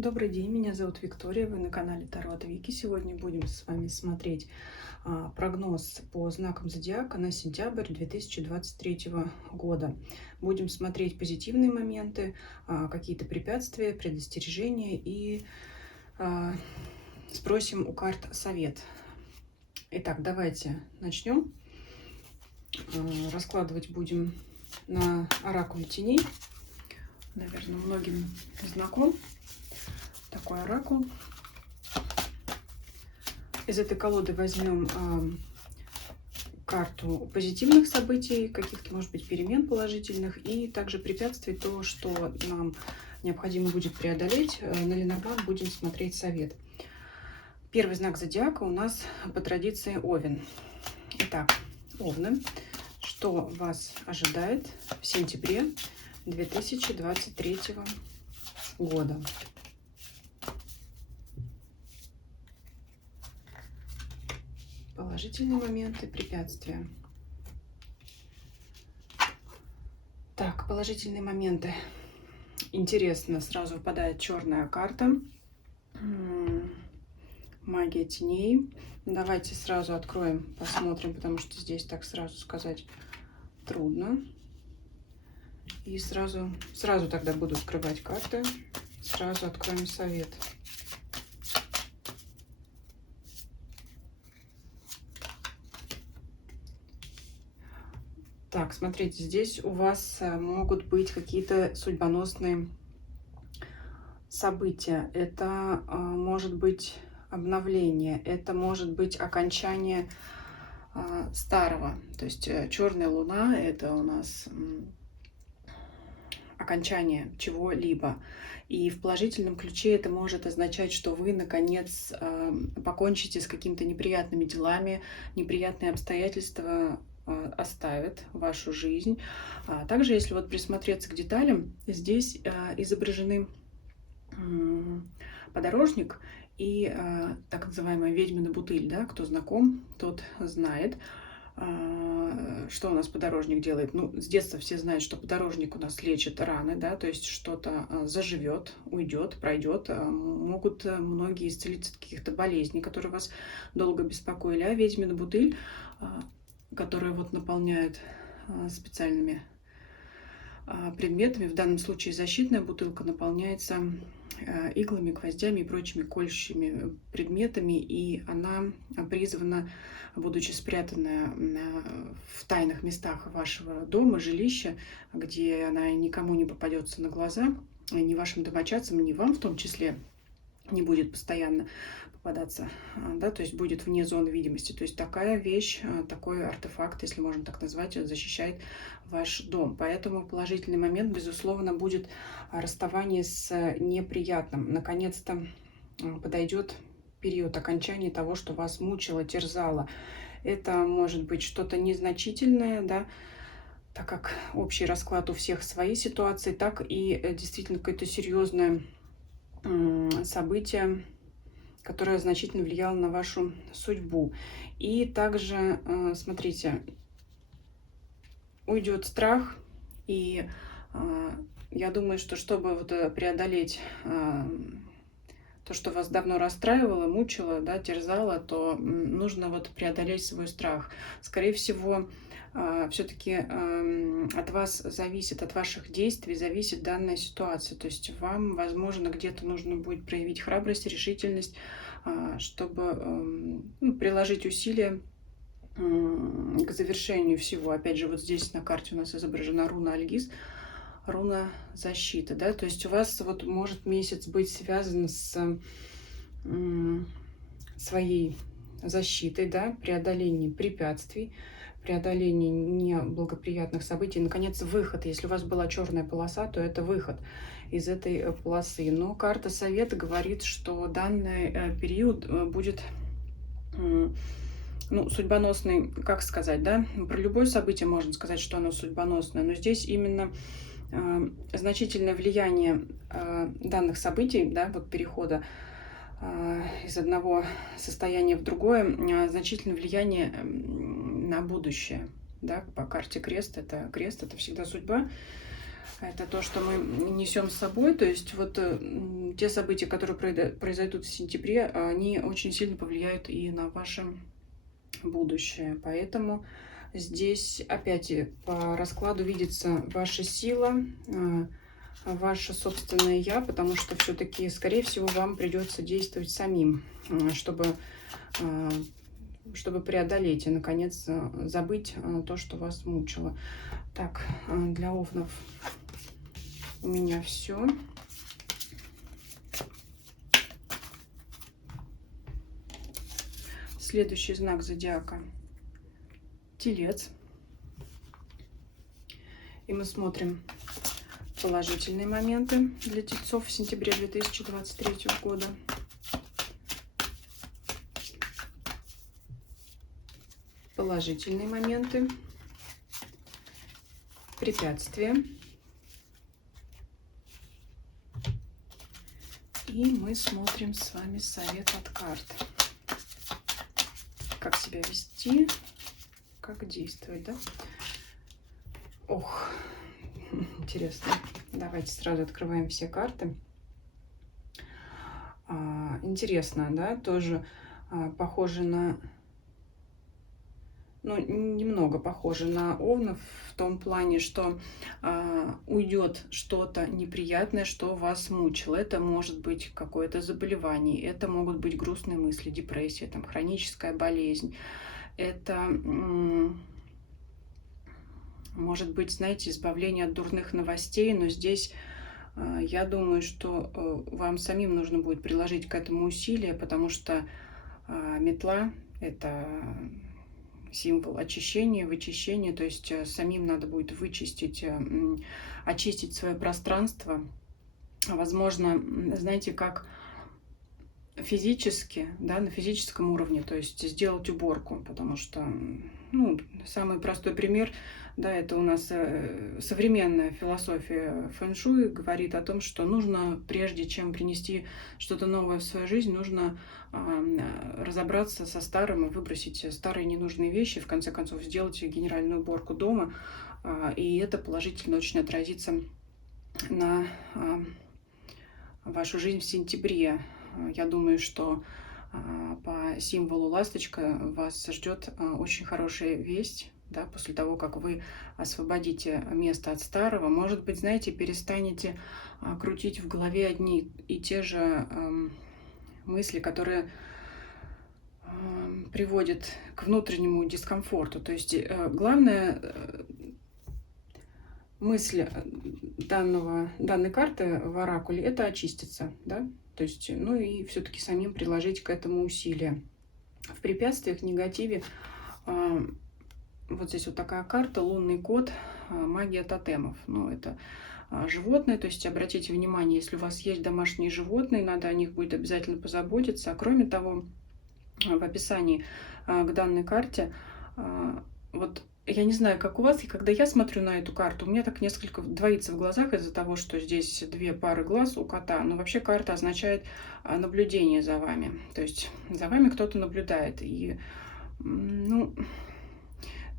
Добрый день, меня зовут Виктория, вы на канале Таро от Вики. Сегодня будем с вами смотреть прогноз по знакам зодиака на сентябрь 2023 года. Будем смотреть позитивные моменты, какие-то препятствия, предостережения и спросим у карт совет. Итак, давайте начнем. Раскладывать будем на оракуле теней. Наверное, многим знаком такой оракул. Из этой колоды возьмем карту позитивных событий, каких-то, может быть, перемен положительных, и также препятствий, то, что нам необходимо будет преодолеть. На Ленорман будем смотреть совет. Первый знак зодиака у нас по традиции Овен. Итак, Овны, что вас ожидает в сентябре 2023 года? Положительные моменты, препятствия. Так, положительные моменты. Интересно, сразу выпадает черная карта. Магия теней. Давайте сразу откроем, посмотрим, потому что здесь так сразу сказать трудно. И сразу тогда буду открывать карты. Сразу откроем совет. Так, смотрите, здесь у вас могут быть какие-то судьбоносные события. Это может быть обновление, это может быть окончание старого. То есть черная луна — это у нас окончание чего-либо. И в положительном ключе это может означать, что вы, наконец, покончите с какими-то неприятными делами, неприятные обстоятельства оставят вашу жизнь. Также, если вот присмотреться к деталям, здесь изображены подорожник и так называемая ведьмина бутыль. Да? Кто знаком, тот знает, что у нас подорожник делает. Ну, с детства все знают, что подорожник у нас лечит раны, да, то есть что-то заживет, уйдет, пройдет. Могут многие исцелиться от каких-то болезней, которые вас долго беспокоили. А ведьмина бутыль, которая вот наполняет специальными предметами, в данном случае защитная бутылка, наполняется иглами, гвоздями и прочими колющими предметами, и она призвана, будучи спрятанная в тайных местах вашего дома, жилища, где она никому не попадется на глаза, ни вашим домочадцам, ни вам в том числе, не будет постоянно попадаться, да, то есть будет вне зоны видимости. То есть такая вещь, такой артефакт, если можно так назвать, защищает ваш дом. Поэтому положительный момент, безусловно, будет расставание с неприятным. Наконец-то подойдет период окончания того, что вас мучило, терзало. Это может быть что-то незначительное, да, так как общий расклад у всех свои ситуации, так и действительно какое-то серьезное событие, которое значительно влияло на вашу судьбу. И также, смотрите, уйдет страх, и я думаю, что чтобы вот преодолеть то, что вас давно расстраивало, мучило, да, терзало, то нужно вот преодолеть свой страх. Скорее всего, все-таки от вас зависит, от ваших действий зависит данная ситуация. То есть вам, возможно, где-то нужно будет проявить храбрость, решительность, чтобы приложить усилия к завершению всего. Опять же, вот здесь на карте у нас изображена руна Альгиз, руна защиты, да, то есть у вас вот может месяц быть связан с своей защитой, да, преодолением препятствий, преодолением неблагоприятных событий, наконец, выход. Если у вас была черная полоса, то это выход из этой полосы. Но карта совета говорит, что данный период будет судьбоносный, как сказать, да, про любое событие можно сказать, что оно судьбоносное, но здесь именно значительное влияние данных событий, да, вот перехода из одного состояния в другое, значительное влияние на будущее. Да, по карте крест это всегда судьба. Это то, что мы несем с собой. То есть вот те события, которые произойдут в сентябре, они очень сильно повлияют и на ваше будущее. Поэтому здесь опять по раскладу видится ваша сила, ваше собственное я, потому что все-таки, скорее всего, вам придется действовать самим, чтобы преодолеть и, наконец, забыть то, что вас мучило. Так, для овнов у меня все. Следующий знак зодиака — Телец. И мы смотрим положительные моменты для тельцов в сентябре 2023 года. Положительные моменты. Препятствия. И мы смотрим с вами совет от карт. Как себя вести, как действовать, да? Ох, интересно. Давайте сразу открываем все карты. Интересно, да? Тоже похоже на... Ну, немного похоже на овнов в том плане, что уйдет что-то неприятное, что вас мучило. Это может быть какое-то заболевание, это могут быть грустные мысли, депрессия, там, хроническая болезнь. Это может быть, знаете, избавление от дурных новостей, но здесь я думаю, что вам самим нужно будет приложить к этому усилия, потому что метла — это символ очищения, вычищения, то есть самим надо будет вычистить, очистить свое пространство. Возможно, знаете, как физически, да, на физическом уровне, то есть сделать уборку, потому что, ну, самый простой пример, да, это у нас современная философия фэн-шуй говорит о том, что нужно, прежде чем принести что-то новое в свою жизнь, нужно разобраться со старым и выбросить старые ненужные вещи, в конце концов сделать генеральную уборку дома, и это положительно очень отразится на вашу жизнь в сентябре. Я думаю, что по символу ласточка вас ждет очень хорошая весть, да, после того, как вы освободите место от старого. Может быть, знаете, перестанете крутить в голове одни и те же мысли, которые приводят к внутреннему дискомфорту. То есть главная мысль данной карты в оракуле — это очиститься, да? То есть, ну и все-таки самим приложить к этому усилия. В препятствиях, негативе вот здесь вот такая карта, лунный код, магия тотемов. Ну, это животные, то есть обратите внимание, если у вас есть домашние животные, надо о них будет обязательно позаботиться. А кроме того, в описании к данной карте, вот я не знаю, как у вас, и когда я смотрю на эту карту, у меня так несколько двоится в глазах из-за того, что здесь две пары глаз у кота. Но вообще карта означает наблюдение за вами. То есть за вами кто-то наблюдает. И, ну,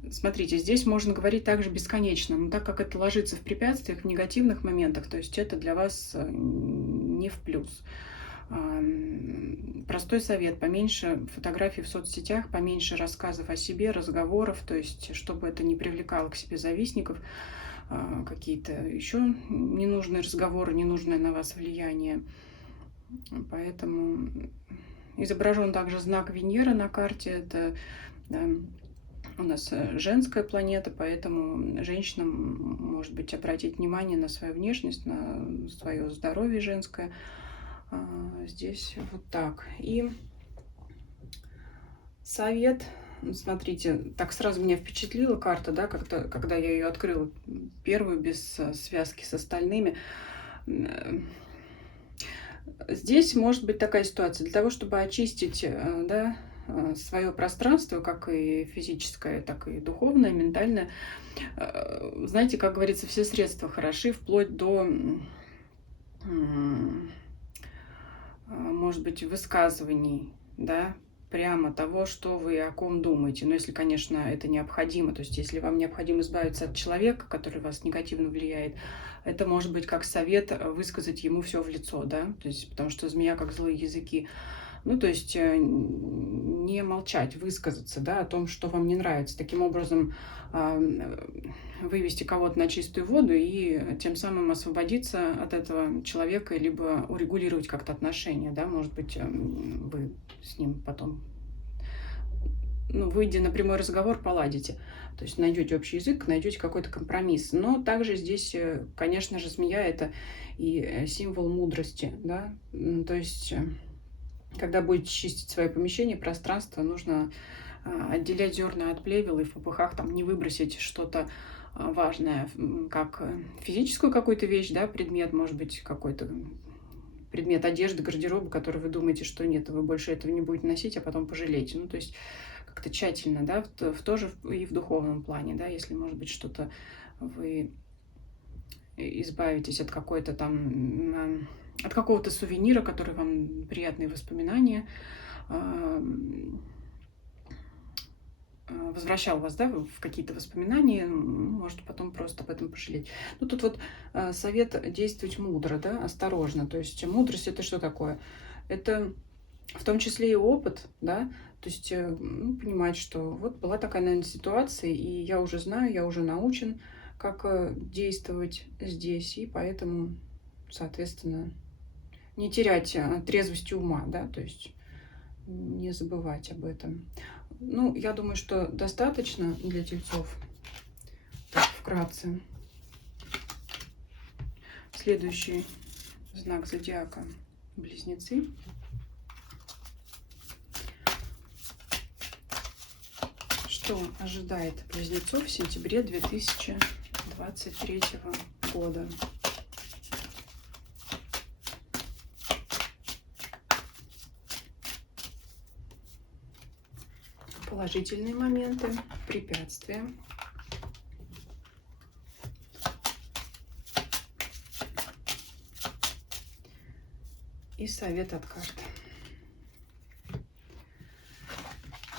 смотрите, здесь можно говорить также бесконечно, но так как это ложится в препятствиях, в негативных моментах, то есть это для вас не в плюс. Простой совет: поменьше фотографий в соцсетях, поменьше рассказов о себе, разговоров, то есть чтобы это не привлекало к себе завистников, какие-то еще ненужные разговоры, ненужное на вас влияние. Поэтому изображен также знак Венеры на карте. Это у нас женская планета, поэтому женщинам, может быть, обратить внимание на свою внешность, на свое здоровье женское. Здесь вот так. И совет, смотрите, так сразу меня впечатлила карта, да, когда я ее открыла первую, без связки с остальными. Здесь может быть такая ситуация: для того, чтобы очистить, да, свое пространство, как и физическое, так и духовное, ментальное, знаете, как говорится, все средства хороши, вплоть до, может быть, высказываний, да, прямо того, что вы о ком думаете. Но если, конечно, это необходимо, то есть если вам необходимо избавиться от человека, который вас негативно влияет, это может быть как совет высказать ему все в лицо, да, то есть потому что змея как злые языки. Ну, то есть не молчать, высказаться, да, о том, что вам не нравится. Таким образом, вывести кого-то на чистую воду и тем самым освободиться от этого человека, либо урегулировать как-то отношения, да, может быть, вы с ним потом, ну, выйдя на прямой разговор, поладите. То есть найдете общий язык, найдете какой-то компромисс. Но также здесь, конечно же, змея — это и символ мудрости, да, то есть когда будете чистить свое помещение, пространство, нужно отделять зерна от плевел и в попыхах там не выбросить что-то важное, как физическую какую-то вещь, да, предмет, может быть, какой-то предмет одежды, гардероба, который вы думаете, что нет, вы больше этого не будете носить, а потом пожалеете. Ну, то есть как-то тщательно, да, в тоже и в духовном плане, да, если, может быть, что-то вы избавитесь от какой-то там, от какого-то сувенира, который вам приятные воспоминания возвращал вас, да, в какие-то воспоминания, может потом просто об этом пожалеть. Ну, тут вот совет действовать мудро, да, осторожно. То есть мудрость — это что такое? Это в том числе и опыт, да, то есть ну, понимать, что вот была такая, наверное, ситуация, и я уже знаю, я уже научен, как действовать здесь, и поэтому, соответственно, не терять трезвости ума, да, то есть не забывать об этом. Ну, я думаю, что достаточно для тельцов. Так, вкратце. Следующий знак зодиака — Близнецы. Что ожидает Близнецов в сентябре 2023 года? Положительные моменты, препятствия. И совет от карт.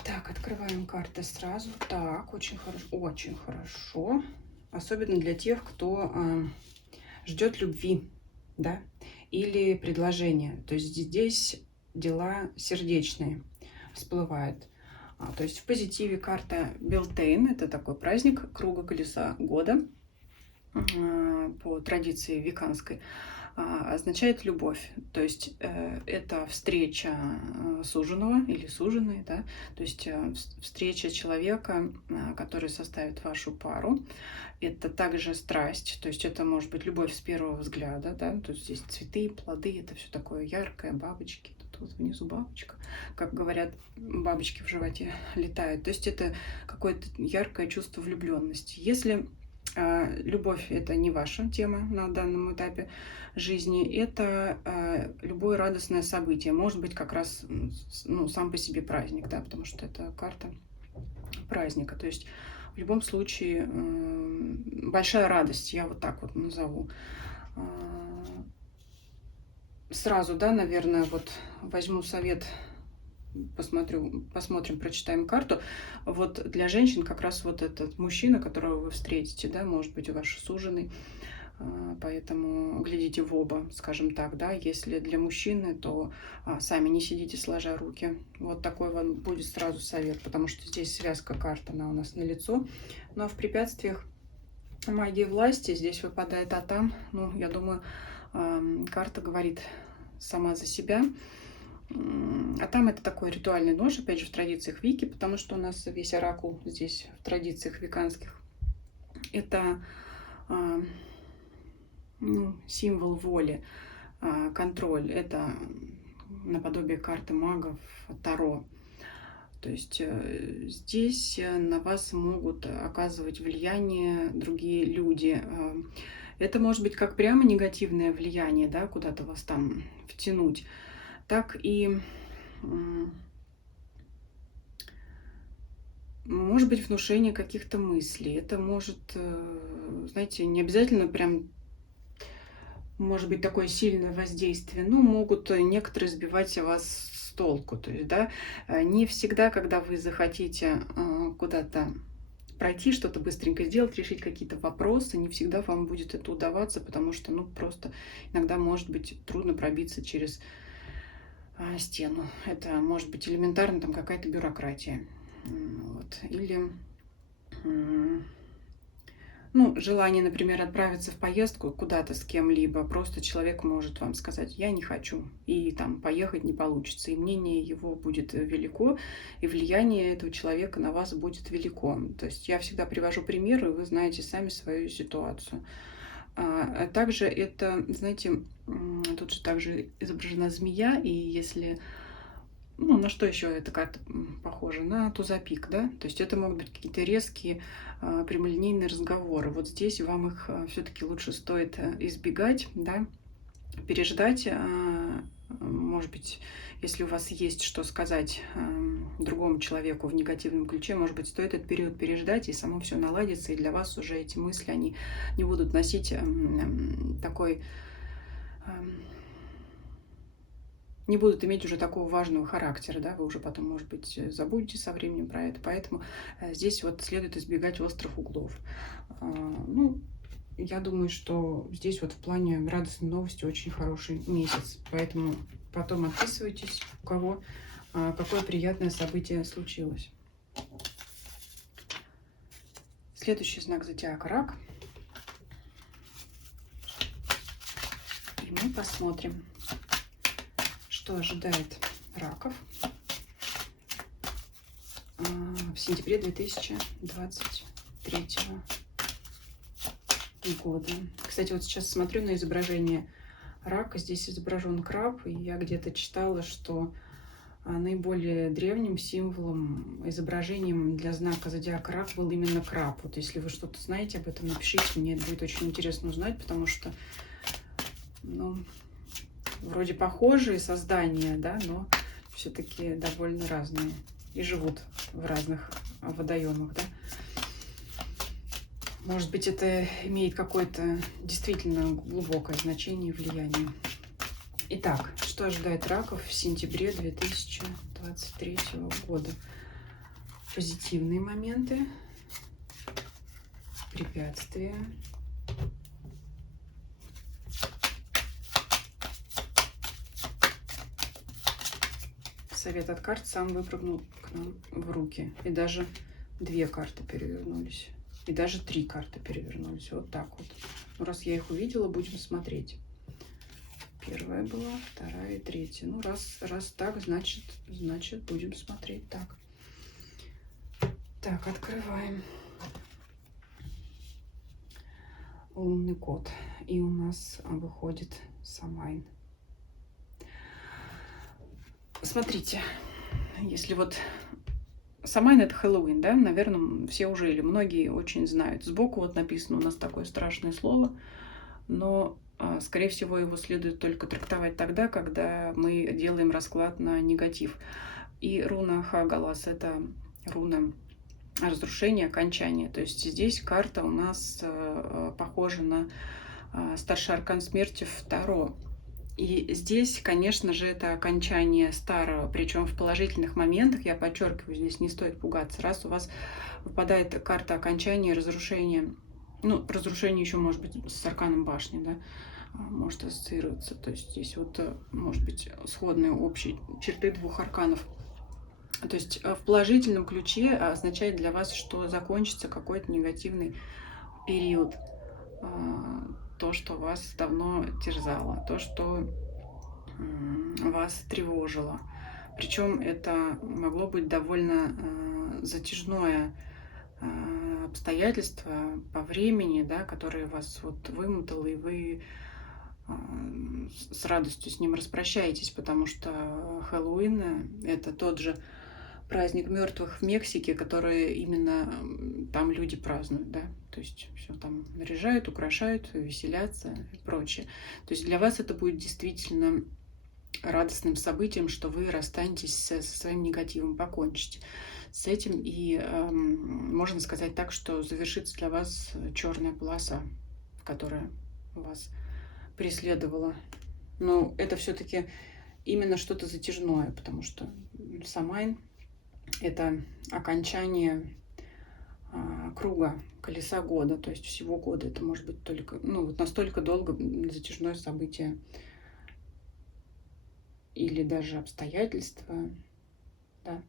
Так, открываем карты сразу. Так, очень хорошо, очень хорошо. Особенно для тех, кто ждет любви, да, или предложения. То есть здесь дела сердечные всплывают. То есть в позитиве карта Белтейн — это такой праздник круга колеса года по традиции веканской, означает любовь. То есть это встреча суженого или суженой, да, то есть встреча человека, который составит вашу пару. Это также страсть, то есть это может быть любовь с первого взгляда, да, то есть здесь цветы, плоды, это все такое яркое, бабочки, тут вот внизу бабочка, как говорят, бабочки в животе летают. То есть это какое-то яркое чувство влюбленности. Если любовь — это не ваша тема на данном этапе жизни, это любое радостное событие, может быть как раз ну, сам по себе праздник, да, потому что это карта праздника. То есть в любом случае большая радость, я вот так вот назову. Сразу, да, наверное, вот возьму совет, посмотрим, прочитаем карту. Вот для женщин как раз вот этот мужчина, которого вы встретите, да, может быть, ваш суженый, поэтому глядите в оба, скажем так, да. Если для мужчины, то сами не сидите сложа руки. Вот такой вам будет сразу совет, потому что здесь связка карт, она у нас налицо. Ну а в препятствиях магии власти здесь выпадает Атам. Ну, я думаю, карта говорит сама за себя. А там это такой ритуальный нож, опять же, в традициях Вики, потому что у нас весь оракул здесь в традициях виканских. Это ну, символ воли, контроль. Это наподобие карты магов Таро. То есть здесь на вас могут оказывать влияние другие люди. Это может быть как прямо негативное влияние, да, куда-то вас там втянуть, так и может быть внушение каких-то мыслей. Это может, знаете, не обязательно прям может быть такое сильное воздействие, ну, могут некоторые сбивать вас с толку. То есть, да, не всегда, когда вы захотите куда-то пройти, что-то быстренько сделать, решить какие-то вопросы, не всегда вам будет это удаваться, потому что, ну, просто иногда может быть трудно пробиться через стену. Это может быть элементарно там какая-то бюрократия. Вот. Или ну, желание, например, отправиться в поездку куда-то с кем-либо, просто человек может вам сказать: я не хочу, и там поехать не получится, и мнение его будет велико, и влияние этого человека на вас будет велико. То есть я всегда привожу примеры, и вы знаете сами свою ситуацию. Также это, знаете, тут же также изображена змея, и если ну, на что еще эта карта похожа? На туза-пик, да? То есть это могут быть какие-то резкие прямолинейные разговоры. Вот здесь вам их все-таки лучше стоит избегать, да, переждать. Может быть, если у вас есть что сказать другому человеку в негативном ключе, может быть, стоит этот период переждать, и само все наладится, и для вас уже эти мысли, они не будут носить такой не будут иметь уже такого важного характера, да, вы уже потом, может быть, забудете со временем про это, поэтому здесь вот следует избегать острых углов. Ну, я думаю, что здесь вот в плане радостной новости очень хороший месяц, поэтому потом отписывайтесь, у кого какое приятное событие случилось. Следующий знак зодиака — Рак. И мы посмотрим, что ожидает раков в сентябре 2023 года. Кстати, вот сейчас смотрю на изображение рака. Здесь изображен краб, и я где-то читала, что наиболее древним символом, изображением для знака зодиака Рак был именно краб. Вот если вы что-то знаете об этом, напишите, мне это будет очень интересно узнать, потому что, ну, вроде похожие создания, да, но все-таки довольно разные и живут в разных водоемах, да. Может быть, это имеет какое-то действительно глубокое значение и влияние. Итак, что ожидает раков в сентябре 2023 года? Позитивные моменты, препятствия, совет от карт сам выпрыгнул к нам в руки. И даже 2 карты перевернулись. И даже 3 карты перевернулись. Вот так вот. Ну, раз я их увидела, будем смотреть. Первая была, вторая и третья. Ну, раз так, значит будем смотреть так. Так, открываем. Лунный код. И у нас выходит Самайн. Смотрите, если вот Самайн — это Хэллоуин, да, наверное, все уже или многие очень знают. Сбоку вот написано у нас такое страшное слово, но, скорее всего, его следует только трактовать тогда, когда мы делаем расклад на негатив. И руна Хагалас — это руна разрушения, окончания. То есть здесь карта у нас похожа на старший аркан смерти в Таро. И здесь, конечно же, это окончание старого, причем в положительных моментах, я подчеркиваю, здесь не стоит пугаться. Раз у вас выпадает карта окончания, разрушения, ну, разрушение еще может быть с арканом башни, да, может ассоциироваться. То есть здесь вот может быть сходные общие черты двух арканов. То есть в положительном ключе означает для вас, что закончится какой-то негативный период. То, что вас давно терзало, то, что вас тревожило. Причем это могло быть довольно затяжное обстоятельство по времени, да, которое вас вот вымотало, и вы с радостью с ним распрощаетесь, потому что Хэллоуин — это тот же праздник мертвых в Мексике, который именно там люди празднуют, да, то есть все там наряжают, украшают, веселятся и прочее. То есть для вас это будет действительно радостным событием, что вы расстанетесь со своим негативом, покончите с этим, и можно сказать так, что завершится для вас черная полоса, которая вас преследовало. Но это все-таки именно что-то затяжное, потому что Самайн — это окончание круга, колеса года, то есть всего года. Это может быть только, ну, вот настолько долго затяжное событие или даже обстоятельства, да.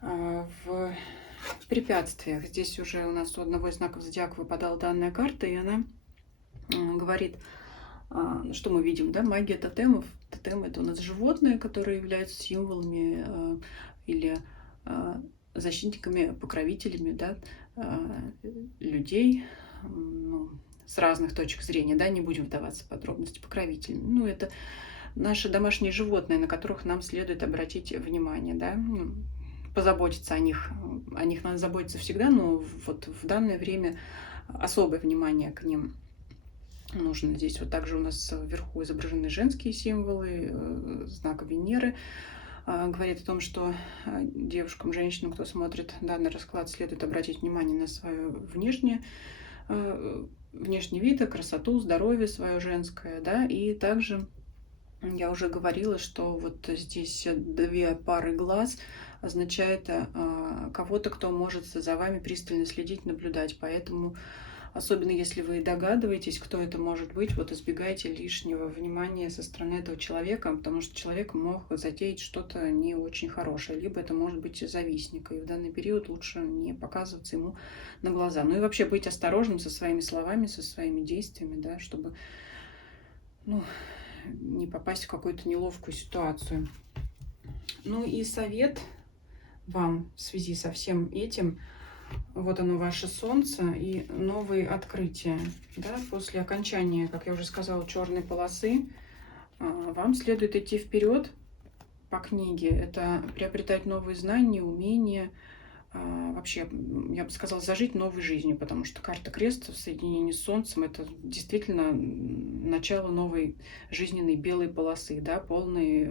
В препятствиях здесь уже у нас у одного из знаков зодиака выпадала данная карта, и она говорит, что мы видим, да, магия тотемов. Тотемы — это у нас животные, которые являются символами или защитниками, покровителями, да, людей, ну, с разных точек зрения, да, не будем вдаваться в подробности, покровителями. Ну, это наши домашние животные, на которых нам следует обратить внимание, да, ну, позаботиться о них надо заботиться всегда, но вот в данное время особое внимание к ним нужно. Здесь вот также у нас вверху изображены женские символы, знак Венеры. Говорит о том, что девушкам, женщинам, кто смотрит данный расклад, следует обратить внимание на свое внешний вид, красоту, здоровье свое женское, да, и также я уже говорила, что вот здесь две пары глаз означает кого-то, кто может за вами пристально следить, наблюдать, поэтому особенно если вы догадываетесь, кто это может быть, вот избегайте лишнего внимания со стороны этого человека, потому что человек мог затеять что-то не очень хорошее, либо это может быть завистник, и в данный период лучше не показываться ему на глаза. Ну и вообще быть осторожным со своими словами, со своими действиями, да, чтобы, ну, не попасть в какую-то неловкую ситуацию. Ну и совет вам в связи со всем этим. Вот оно, ваше солнце и новые открытия. Да? После окончания, как я уже сказала, черной полосы, вам следует идти вперед по книге. Это приобретать новые знания, умения. Вообще, я бы сказала, зажить новой жизнью, потому что карта креста в соединении с солнцем — это действительно начало новой жизненной белой полосы, да, полной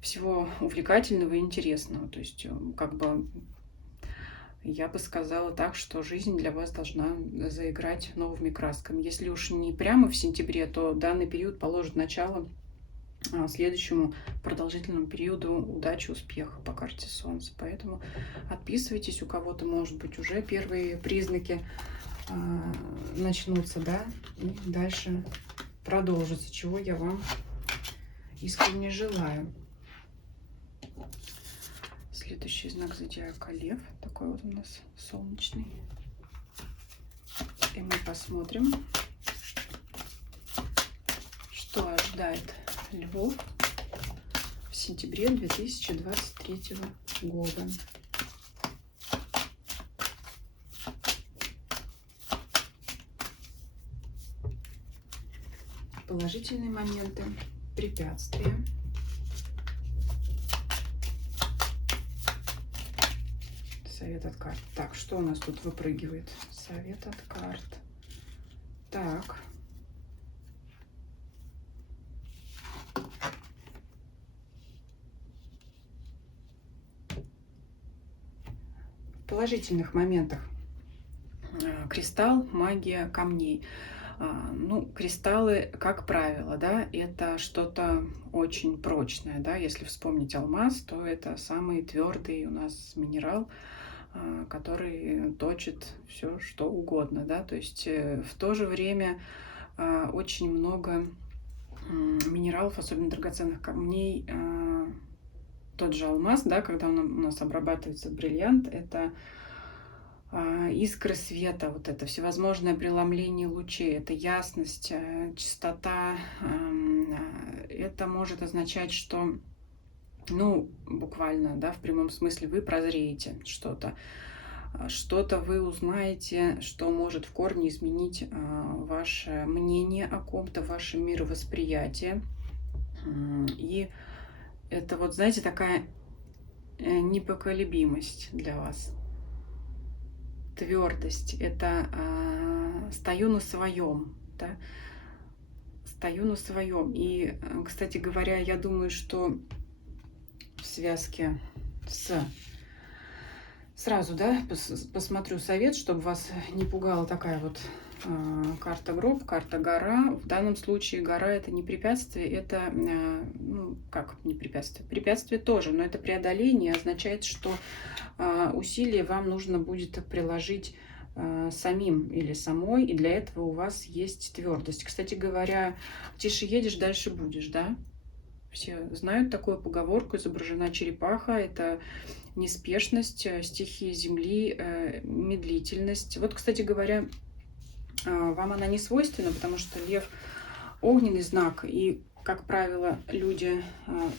всего увлекательного и интересного. То есть, как бы, я бы сказала так, что жизнь для вас должна заиграть новыми красками. Если уж не прямо в сентябре, то данный период положит начало следующему продолжительному периоду удачи, успеха по карте Солнца. Поэтому отписывайтесь, у кого-то, может быть, уже первые признаки начнутся, да, и дальше продолжится, чего я вам искренне желаю. Следующий знак зодиака — Лев. Такой вот у нас солнечный. И мы посмотрим, что ожидает Львов в сентябре 2023 года. Положительные моменты, препятствия. Совет от карт. Так, что у нас тут выпрыгивает? Совет от карт. Так. В положительных моментах кристалл, магия камней. Ну, кристаллы, как правило, да, это что-то очень прочное, да. Если вспомнить алмаз, то это самый твердый у нас минерал, который точит все, что угодно, да. То есть в то же время очень много минералов, особенно драгоценных камней. Тот же алмаз, да, когда он у нас обрабатывается в бриллиант, это искры света, вот это всевозможное преломление лучей, это ясность, чистота. Это может означать, что, ну, буквально, да, в прямом смысле, вы прозреете что-то. Что-то вы узнаете, что может в корне изменить ваше мнение о ком-то, ваше мировосприятие. И это вот, знаете, такая непоколебимость для вас. Твердость — это стою на своем, да? Стою на своем. И, кстати говоря, я думаю, что в связке с... Сразу, да, посмотрю совет, чтобы вас не пугала такая вот карта гроб, карта гора. В данном случае гора это не препятствие, это, ну, как не препятствие? Препятствие тоже, но это преодоление, означает, что усилия вам нужно будет приложить самим или самой, и для этого у вас есть твердость. Кстати говоря, тише едешь, дальше будешь, да? Все знают такую поговорку, изображена черепаха, это неспешность, стихия Земли, медлительность. Вот, кстати говоря, вам она не свойственна, потому что лев огненный знак, и, как правило, люди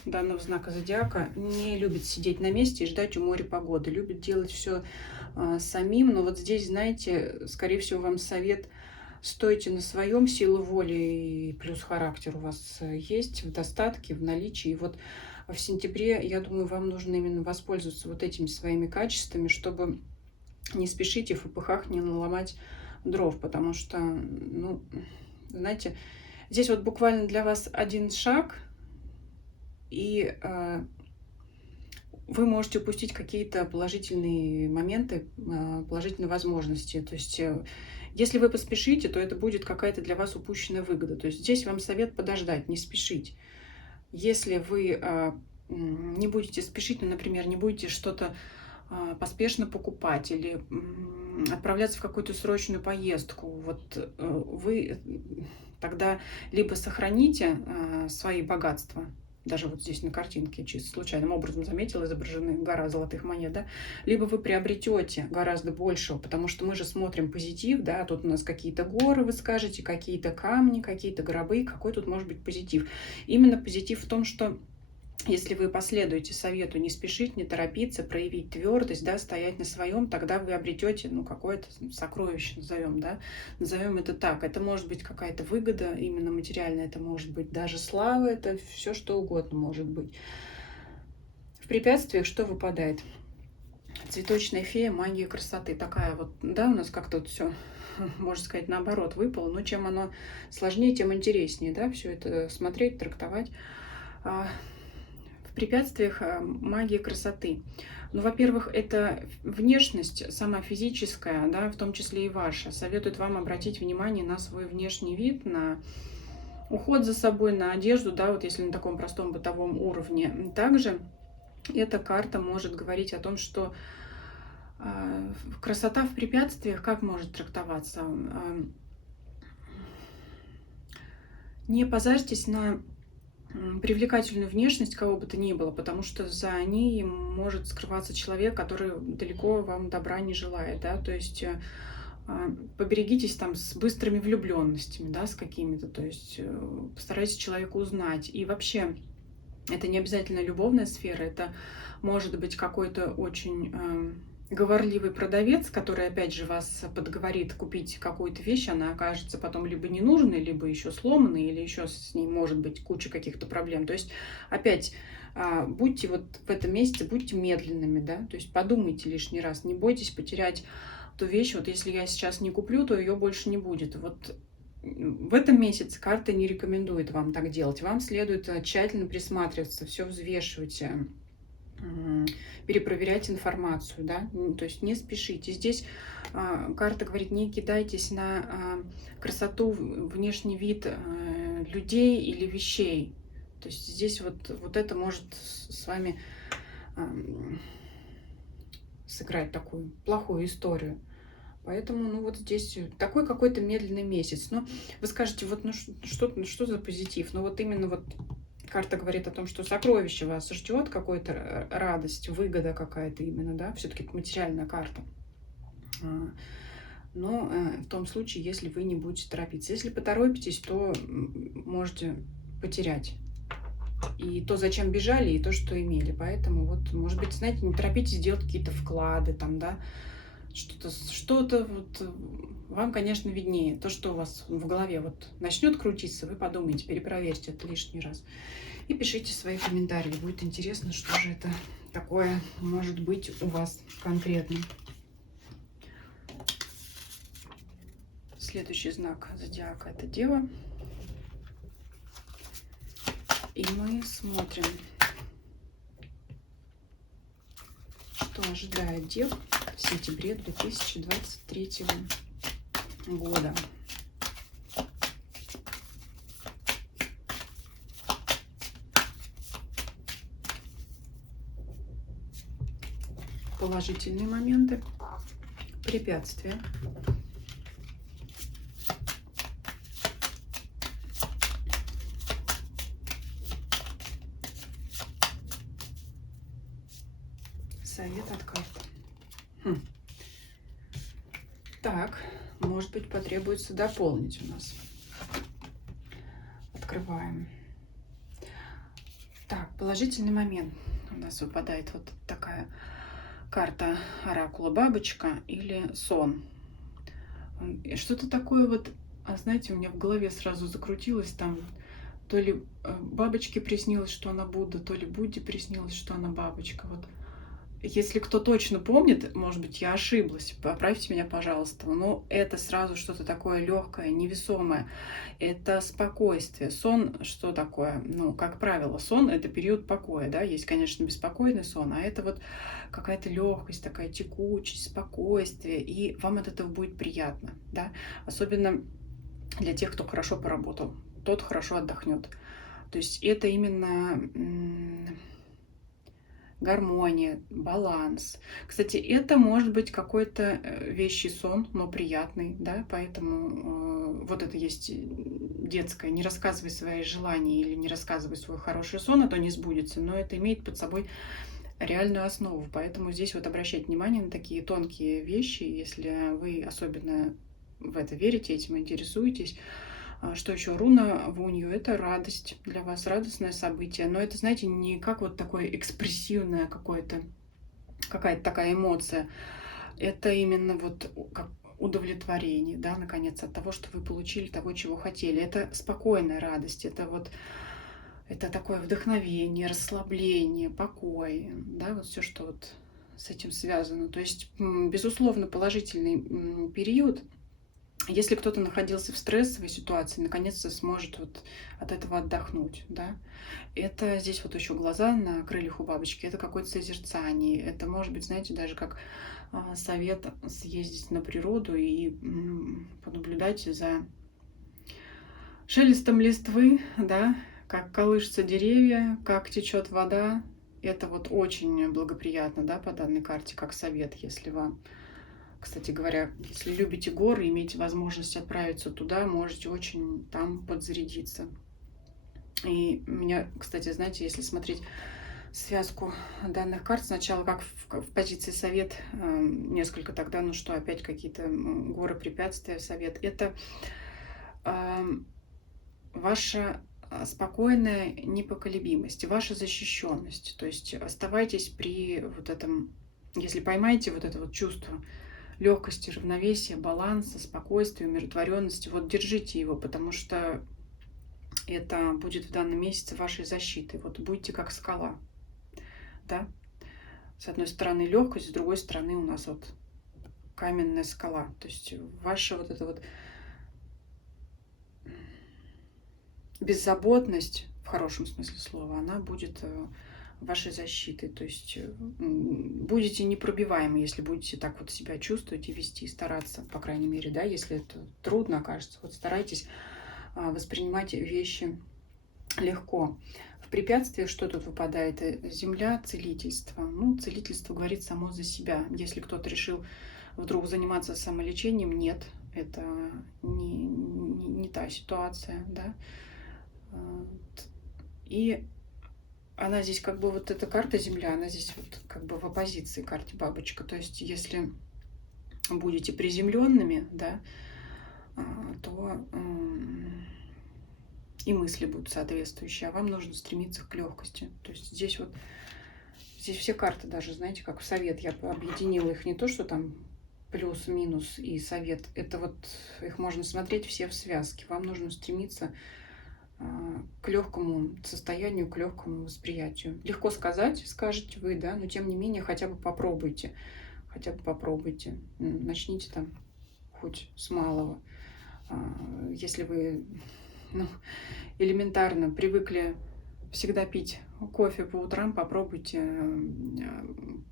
данного знака зодиака не любят сидеть на месте и ждать у моря погоды, любят делать все самим. Но вот здесь, знаете, скорее всего, вам совет: стойте на своем, силу воли и плюс характер у вас есть в достатке, в наличии. И вот в сентябре, я думаю, вам нужно именно воспользоваться вот этими своими качествами, чтобы не спешить и в попыхах не наломать дров, потому что, ну, знаете, здесь вот буквально для вас один шаг, и вы можете упустить какие-то положительные моменты, положительные возможности. То есть, если вы поспешите, то это будет какая-то для вас упущенная выгода. То есть здесь вам совет подождать, не спешить. Если вы не будете спешить, ну, например, не будете что-то поспешно покупать или отправляться в какую-то срочную поездку, вот вы тогда либо сохраните свои богатства, даже вот здесь на картинке чисто случайным образом заметила, изображены гора золотых монет, да, либо вы приобретете гораздо большего, потому что мы же смотрим позитив, да, тут у нас какие-то горы, вы скажете, какие-то камни, какие-то гробы, какой тут может быть позитив? Именно позитив в том, что если вы последуете совету не спешить, не торопиться, проявить твердость, да, стоять на своем, тогда вы обретете, ну, какое-то сокровище, назовем, да, назовем это так. Это может быть какая-то выгода, именно материальная, это может быть даже слава, это все что угодно может быть. В препятствиях что выпадает? Цветочная фея, магия красоты. Такая вот, да, у нас как-то вот все, можно сказать, наоборот выпало. Но чем оно сложнее, тем интереснее, да, все это смотреть, трактовать. В препятствиях магии красоты. Ну, во-первых, это внешность, сама физическая, да, в том числе и ваша. Советует вам обратить внимание на свой внешний вид, на уход за собой, на одежду, да, вот если на таком простом бытовом уровне. Также эта карта может говорить о том, что красота в препятствиях как может трактоваться? Не позарьтесь на привлекательную внешность кого бы то ни было, потому что за ней может скрываться человек, который далеко вам добра не желает, да, то есть поберегитесь там с быстрыми влюбленностями, да, с какими-то, то есть постарайтесь человека узнать. И вообще, это не обязательно любовная сфера, это может быть какой-то очень говорливый продавец, который опять же вас подговорит купить какую-то вещь, она окажется потом либо ненужной, либо еще сломанной, или еще с ней может быть куча каких-то проблем. То есть опять будьте вот в этом месяце, будьте медленными, да, то есть подумайте лишний раз, не бойтесь потерять ту вещь, вот если я сейчас не куплю, то ее больше не будет. Вот в этом месяце карта не рекомендует вам так делать. Вам следует тщательно присматриваться, все взвешивать, перепроверять информацию, да, то есть не спешите. Здесь карта говорит, не кидайтесь на красоту, внешний вид людей или вещей. То есть здесь вот это может с вами сыграть такую плохую историю. Поэтому, ну вот здесь такой какой-то медленный месяц. Но вы скажете, вот ну что за позитив? Ну вот именно вот карта говорит о том, что сокровище вас ждет, какая-то радость, выгода какая-то именно, да, все-таки это материальная карта. Но в том случае, если вы не будете торопиться. Если поторопитесь, то можете потерять и то, зачем бежали, и то, что имели. Поэтому вот, может быть, знаете, не торопитесь делать какие-то вклады там, да, что-то вот вам, конечно, виднее. То, что у вас в голове вот начнет крутиться, вы подумайте, перепроверьте это лишний раз. И пишите свои комментарии. Будет интересно, что же это такое может быть у вас конкретно. Следующий знак зодиака — это Дева. И мы смотрим, что ожидает Дев в сентябре 2023 года. года. Положительные моменты, препятствия. Совет от карт. Так, может быть, потребуется дополнить у нас. Открываем. Так, положительный момент. У нас выпадает вот такая карта оракула бабочка или сон. И что-то такое вот, знаете, у меня в голове сразу закрутилось там, то ли бабочке приснилось, что она Будда, то ли Будде приснилось, что она бабочка. Вот. Если кто точно помнит, может быть, я ошиблась, поправьте меня, пожалуйста. Но это сразу что-то такое легкое, невесомое. Это спокойствие. Сон что такое? Ну, как правило, сон — это период покоя, да. Есть, конечно, беспокойный сон, а это вот какая-то легкость, такая текучесть, спокойствие, и вам от этого будет приятно, да. Особенно для тех, кто хорошо поработал, тот хорошо отдохнет. То есть это именно гармония, баланс. Кстати, это может быть какой-то вещий сон, но приятный, да, поэтому вот это есть детское. Не рассказывай свои желания или не рассказывай свой хороший сон, а то не сбудется, но это имеет под собой реальную основу. Поэтому здесь вот обращать внимание на такие тонкие вещи, если вы особенно в это верите, этим интересуетесь. Что еще? Руна Вунью — это радость для вас, радостное событие. Но это, знаете, не как вот такое экспрессивное какое-то, какая-то такая эмоция. Это именно вот как удовлетворение, да, наконец, от того, что вы получили того, чего хотели. Это спокойная радость, это вот это такое вдохновение, расслабление, покой, да, вот все, что вот с этим связано. То есть, безусловно, положительный период. Если кто-то находился в стрессовой ситуации, наконец-то сможет вот от этого отдохнуть, да. Это здесь вот еще глаза на крыльях у бабочки, это какое-то созерцание, это может быть, знаете, даже как совет съездить на природу и понаблюдать за шелестом листвы, да, как колышутся деревья, как течет вода. Это вот очень благоприятно, да, по данной карте, как совет, если вам. Кстати говоря, если любите горы, имеете возможность отправиться туда, можете очень там подзарядиться. И меня, кстати, знаете, если смотреть связку данных карт, сначала как в позиции совет, несколько тогда, ну что, опять какие-то горы, препятствия, совет. Это ваша спокойная непоколебимость, ваша защищенность. То есть оставайтесь при вот этом, если поймаете вот это вот чувство легкости, равновесия, баланса, спокойствия, умиротворенности, вот держите его, потому что это будет в данном месяце вашей защитой. Вот будьте как скала, да? С одной стороны легкость, с другой стороны у нас вот каменная скала. То есть ваша вот эта вот беззаботность, в хорошем смысле слова, она будет вашей защитой. То есть будете непробиваемы, если будете так вот себя чувствовать и вести, стараться, по крайней мере, да, если это трудно окажется. Вот старайтесь воспринимать вещи легко. В препятствиях что тут выпадает? Земля, целительство. Ну, целительство говорит само за себя. Если кто-то решил вдруг заниматься самолечением, нет, это не та ситуация, да. И она здесь как бы вот эта карта Земля, она здесь вот как бы в оппозиции карте бабочка. То есть если будете приземленными, да, то и мысли будут соответствующие, а вам нужно стремиться к легкости. То есть здесь вот, здесь все карты даже, знаете, как в совет, я объединила их, не то, что там плюс, минус и совет, это вот их можно смотреть все в связке. Вам нужно стремиться к легкому состоянию, к легкому восприятию. Легко сказать, скажете вы, да, но тем не менее хотя бы попробуйте. Хотя бы попробуйте. Начните там хоть с малого. Если вы элементарно привыкли всегда пить кофе по утрам, попробуйте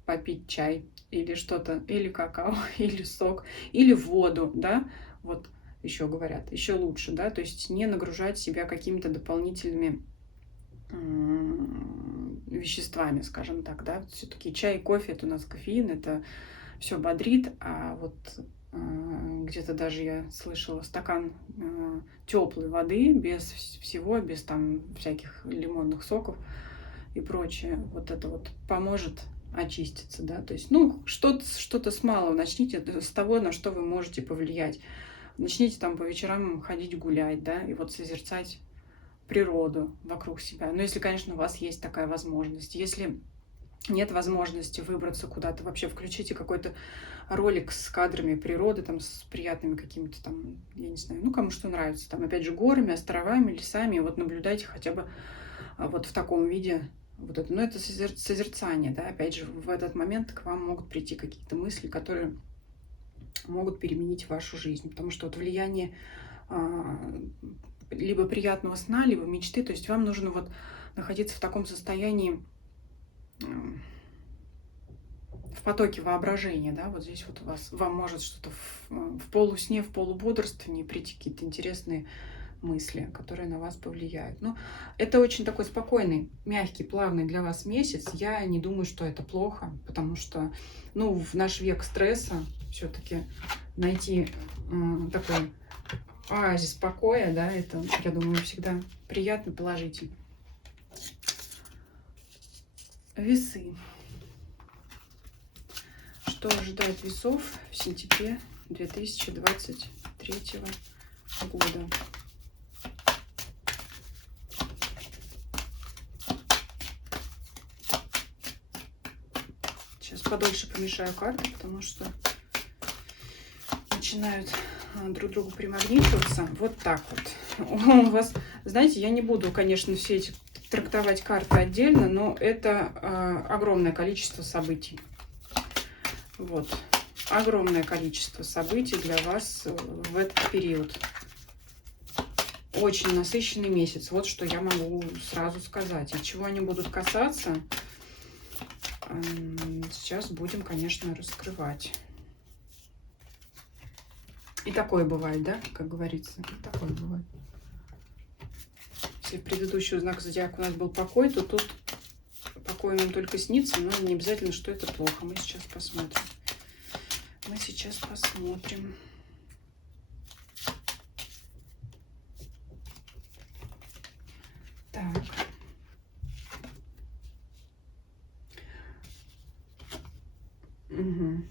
попить чай или что-то, или какао, или сок, или воду, да. Вот еще говорят, еще лучше, да, то есть не нагружать себя какими-то дополнительными веществами, скажем так, да. Все-таки чай, кофе, это у нас кофеин, это все бодрит, а вот где-то даже я слышала стакан теплой воды без всего, без там всяких лимонных соков и прочее, вот это вот поможет очиститься, да, то есть, ну, что-то с малого начните с того, на что вы можете повлиять. Начните там по вечерам ходить гулять, да, и вот созерцать природу вокруг себя. Но если, конечно, у вас есть такая возможность. Если нет возможности выбраться куда-то, вообще включите какой-то ролик с кадрами природы, там, с приятными какими-то там, я не знаю, ну, кому что нравится, там, опять же, горами, островами, лесами, и вот наблюдайте хотя бы вот в таком виде вот это. Но это созерцание, да, опять же, в этот момент к вам могут прийти какие-то мысли, которые могут переменить вашу жизнь, потому что вот влияние либо приятного сна, либо мечты, то есть вам нужно вот находиться в таком состоянии, в потоке воображения, да, вот здесь вот вам может что-то в полусне, в полубодрствовании прийти какие-то интересные мысли, которые на вас повлияют. Но это очень такой спокойный, мягкий, плавный для вас месяц. Я не думаю, что это плохо, потому что, ну, в наш век стресса все-таки найти такой оазис покоя, да, это, я думаю, всегда приятно, положительно. Весы. Что ожидает весов в сентябре 2023 года? Сейчас подольше помешаю карты, потому что начинают друг другу примагничиваться. Вот так вот. У вас, знаете, я не буду, конечно, все эти трактовать карты отдельно, но это огромное количество событий. Вот. Огромное количество событий для вас в этот период. Очень насыщенный месяц. Вот что я могу сразу сказать. От чего они будут касаться, сейчас будем, конечно, раскрывать. И такое бывает, да, как говорится. И такое бывает. Если в предыдущий знак зодиака у нас был покой, то тут покой нам только снится, но не обязательно, что это плохо. Мы сейчас посмотрим. Мы сейчас посмотрим. Так. Угу.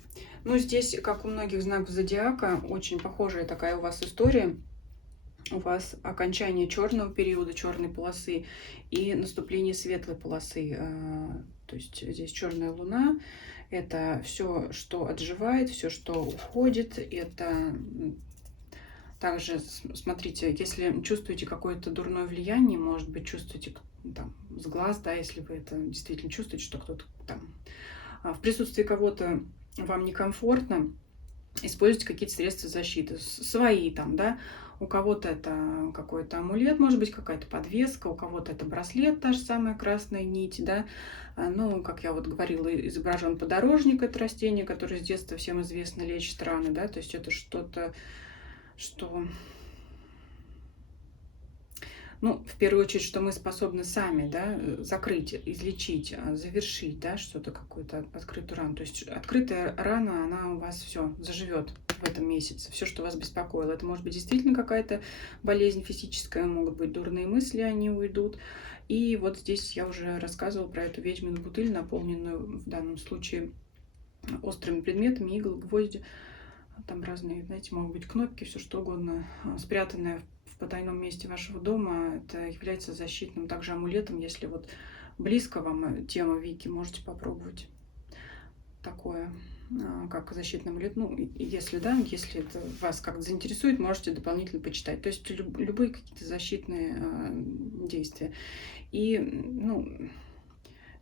Ну, здесь, как у многих знаков зодиака, очень похожая такая у вас история. У вас окончание черного периода, черной полосы, и наступление светлой полосы. То есть здесь черная луна. Это все, что отживает, все, что уходит. Это также, смотрите, если чувствуете какое-то дурное влияние, может быть, чувствуете там, с глаз, да, если вы это действительно чувствуете, что кто-то там в присутствии кого-то вам некомфортно, используйте какие-то средства защиты, свои там, да, у кого-то это какой-то амулет, может быть, какая-то подвеска, у кого-то это браслет, та же самая красная нить, да, ну, как я вот говорила, изображен подорожник, это растение, которое с детства всем известно, лечит раны, да, то есть это что-то, что... Ну, в первую очередь, что мы способны сами, да, закрыть, излечить, завершить, да, что-то, какую-то открытую рану. То есть открытая рана, она у вас все заживет в этом месяце. Все, что вас беспокоило. Это может быть действительно какая-то болезнь физическая, могут быть дурные мысли, они уйдут. И вот здесь я уже рассказывала про эту ведьмину бутыль, наполненную в данном случае острыми предметами, иглы, гвозди. Там разные, знаете, могут быть кнопки, все что угодно, спрятанное в потайном месте вашего дома. Это является защитным также амулетом. Если вот близко вам тема Вики, можете попробовать такое, как защитный амулет. Ну, если да, если это вас как-то заинтересует, можете дополнительно почитать. То есть любые какие-то защитные действия. И, ну,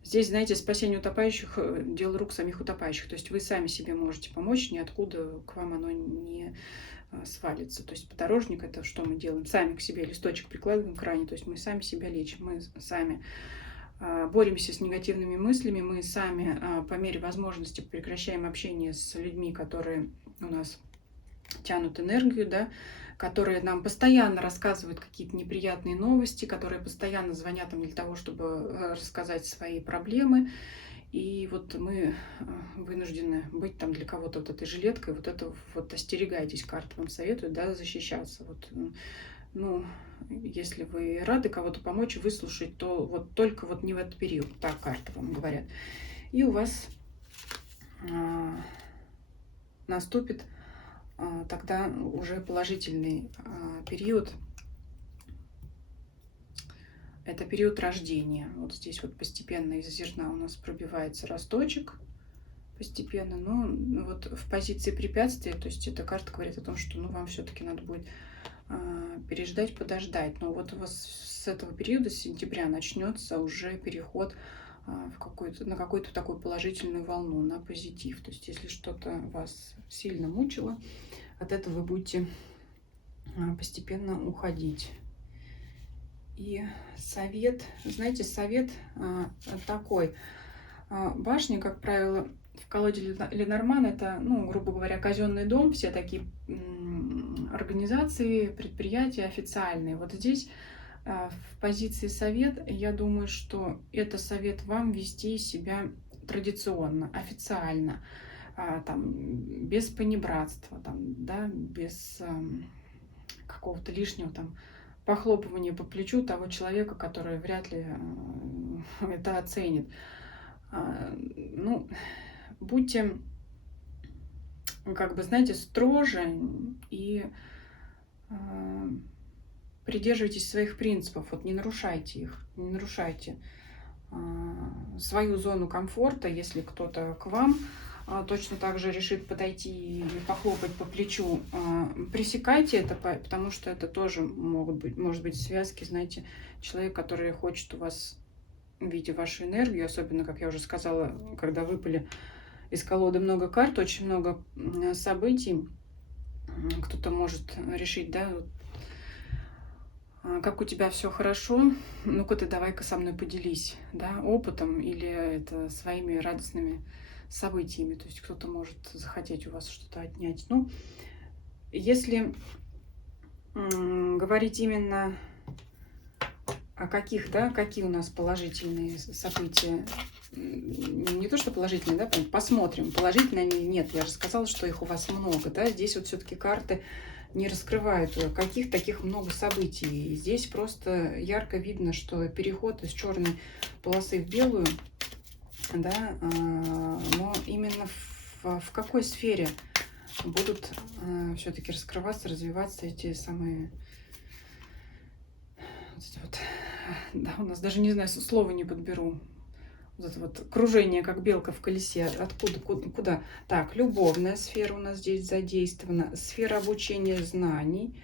здесь, знаете, спасение утопающих – дело рук самих утопающих. То есть вы сами себе можете помочь, ниоткуда к вам оно не свалится. То есть подорожник – это что мы делаем? Сами к себе листочек прикладываем к ране. То есть мы сами себя лечим, мы сами боремся с негативными мыслями, мы сами по мере возможности прекращаем общение с людьми, которые у нас тянут энергию, да, которые нам постоянно рассказывают какие-то неприятные новости, которые постоянно звонят нам для того, чтобы рассказать свои проблемы. И вот мы вынуждены быть там для кого-то вот этой жилеткой, вот это вот остерегайтесь, карты вам советуют, да, защищаться. Вот, ну, если вы рады кого-то помочь, выслушать, то вот только вот не в этот период, так карты вам говорят. И у вас наступит тогда уже положительный период. Это период рождения. Вот здесь вот постепенно из зерна у нас пробивается росточек. Постепенно, но вот в позиции препятствия, то есть эта карта говорит о том, что ну, вам все-таки надо будет переждать, подождать. Но вот у вас с этого периода, с сентября, начнется уже переход на какую-то такую положительную волну, на позитив. То есть если что-то вас сильно мучило, от этого вы будете постепенно уходить. И совет, знаете, совет такой. Башня, как правило, в колоде Ленорман это, ну, грубо говоря, казенный дом, все такие организации, предприятия официальные. Вот здесь в позиции совет, я думаю, что это совет вам вести себя традиционно, официально, там, без понебратства, там, да, без какого-то лишнего там похлопывания по плечу того человека, который вряд ли это оценит. Ну, будьте, как бы, знаете, строже и придерживайтесь своих принципов, вот не нарушайте их, не нарушайте свою зону комфорта, если кто-то к вам точно так же решит подойти и похлопать по плечу, пресекайте это, потому что это тоже может быть связки, знаете, человек, который хочет у вас, видя вашу энергию, особенно, как я уже сказала, когда выпали из колоды много карт, очень много событий, кто-то может решить, да, как у тебя все хорошо, ну-ка ты давай-ка со мной поделись, да, опытом или это своими радостными событиями. То есть кто-то может захотеть у вас что-то отнять. Ну, если говорить именно о каких, да, какие у нас положительные события, не то, что положительные, да, посмотрим, положительные они нет, я же сказала, что их у вас много, да, здесь вот все-таки карты не раскрывают, каких таких много событий. И здесь просто ярко видно, что переход из черной полосы в белую, да, но именно в какой сфере будут все-таки раскрываться, развиваться эти самые, вот, да, у нас даже не знаю, слова не подберу. Вот это вот кружение, как белка в колесе. Откуда, куда? Так, любовная сфера у нас здесь задействована, сфера обучения знаний.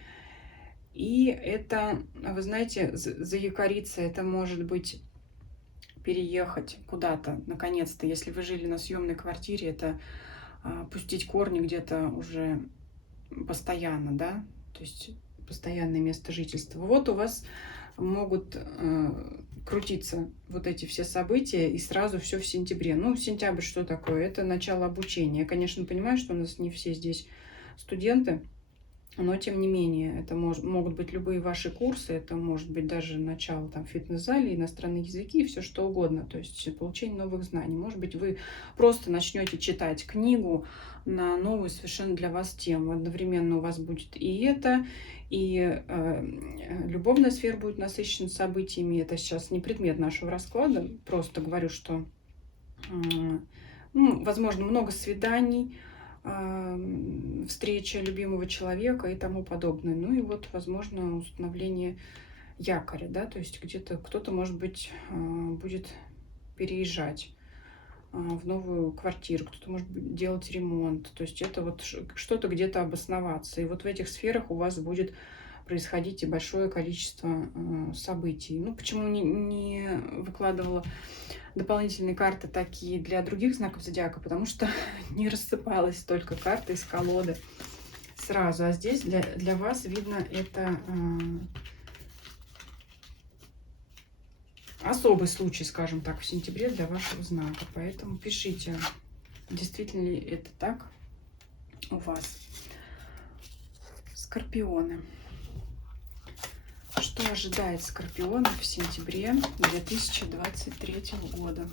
И это, вы знаете, заякориться, это может быть переехать куда-то, наконец-то. Если вы жили на съемной квартире, это пустить корни где-то уже постоянно, да, то есть постоянное место жительства. Вот у вас могут крутиться вот эти все события, и сразу все в сентябре. Ну, сентябрь что такое? Это начало обучения. Я, конечно, понимаю, что у нас не все здесь студенты, но тем не менее, это могут быть любые ваши курсы, это может быть даже начало там в фитнес-зале, иностранные языки, все что угодно, то есть получение новых знаний. Может быть, вы просто начнете читать книгу на новую совершенно для вас тему. Одновременно у вас будет и это, и любовная сфера будет насыщена событиями. Это сейчас не предмет нашего расклада, просто говорю, что, ну, возможно, много свиданий, встреча любимого человека и тому подобное. Ну и вот, возможно, установление якоря, да, то есть где-то кто-то, может быть, будет переезжать в новую квартиру, кто-то, может быть, делать ремонт. То есть это вот что-то где-то обосноваться. И вот в этих сферах у вас будет происходить и большое количество событий. Ну, почему не выкладывала дополнительные карты такие для других знаков зодиака? Потому что не рассыпалась только карта из колоды сразу. А здесь для вас видно это особый случай, скажем так, в сентябре для вашего знака. Поэтому пишите, действительно ли это так у вас. Скорпионы. Что ожидает скорпионов в сентябре 2023 года?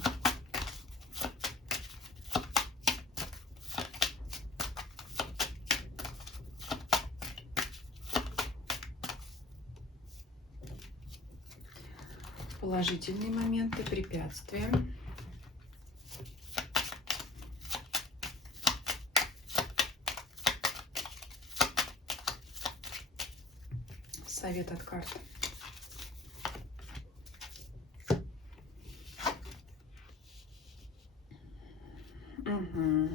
Положительные моменты, препятствия. Совет от карт. Угу.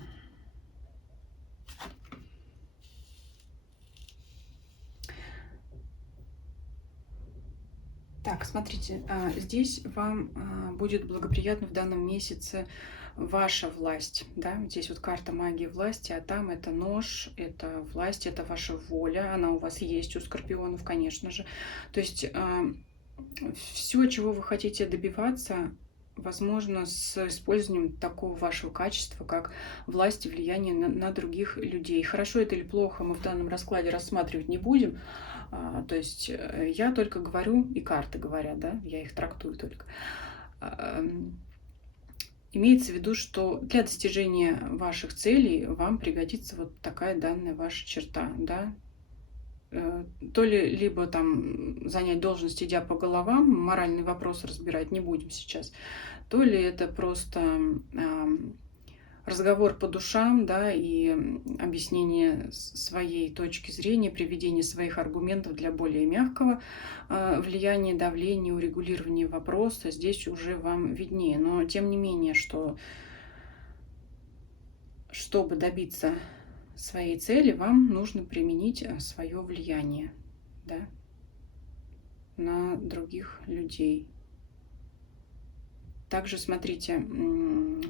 Так, смотрите, здесь вам будет благоприятно в данном месяце ваша власть, да, здесь вот карта магии власти, а там это нож, это власть, это ваша воля, она у вас есть, у скорпионов, конечно же. То есть все, чего вы хотите добиваться, возможно, с использованием такого вашего качества, как власть и влияние на других людей. Хорошо это или плохо, мы в данном раскладе рассматривать не будем. То есть я только говорю, и карты говорят, да, я их трактую только. Имеется в виду, что для достижения ваших целей вам пригодится вот такая данная ваша черта, да. То ли либо там занять должность, идя по головам, моральный вопрос разбирать не будем сейчас, то ли это просто разговор по душам, да, и объяснение своей точки зрения, приведение своих аргументов для более мягкого влияния, давления, урегулирования вопроса. Здесь уже вам виднее. Но тем не менее, чтобы добиться своей цели, вам нужно применить свое влияние, да, на других людей. Также, смотрите,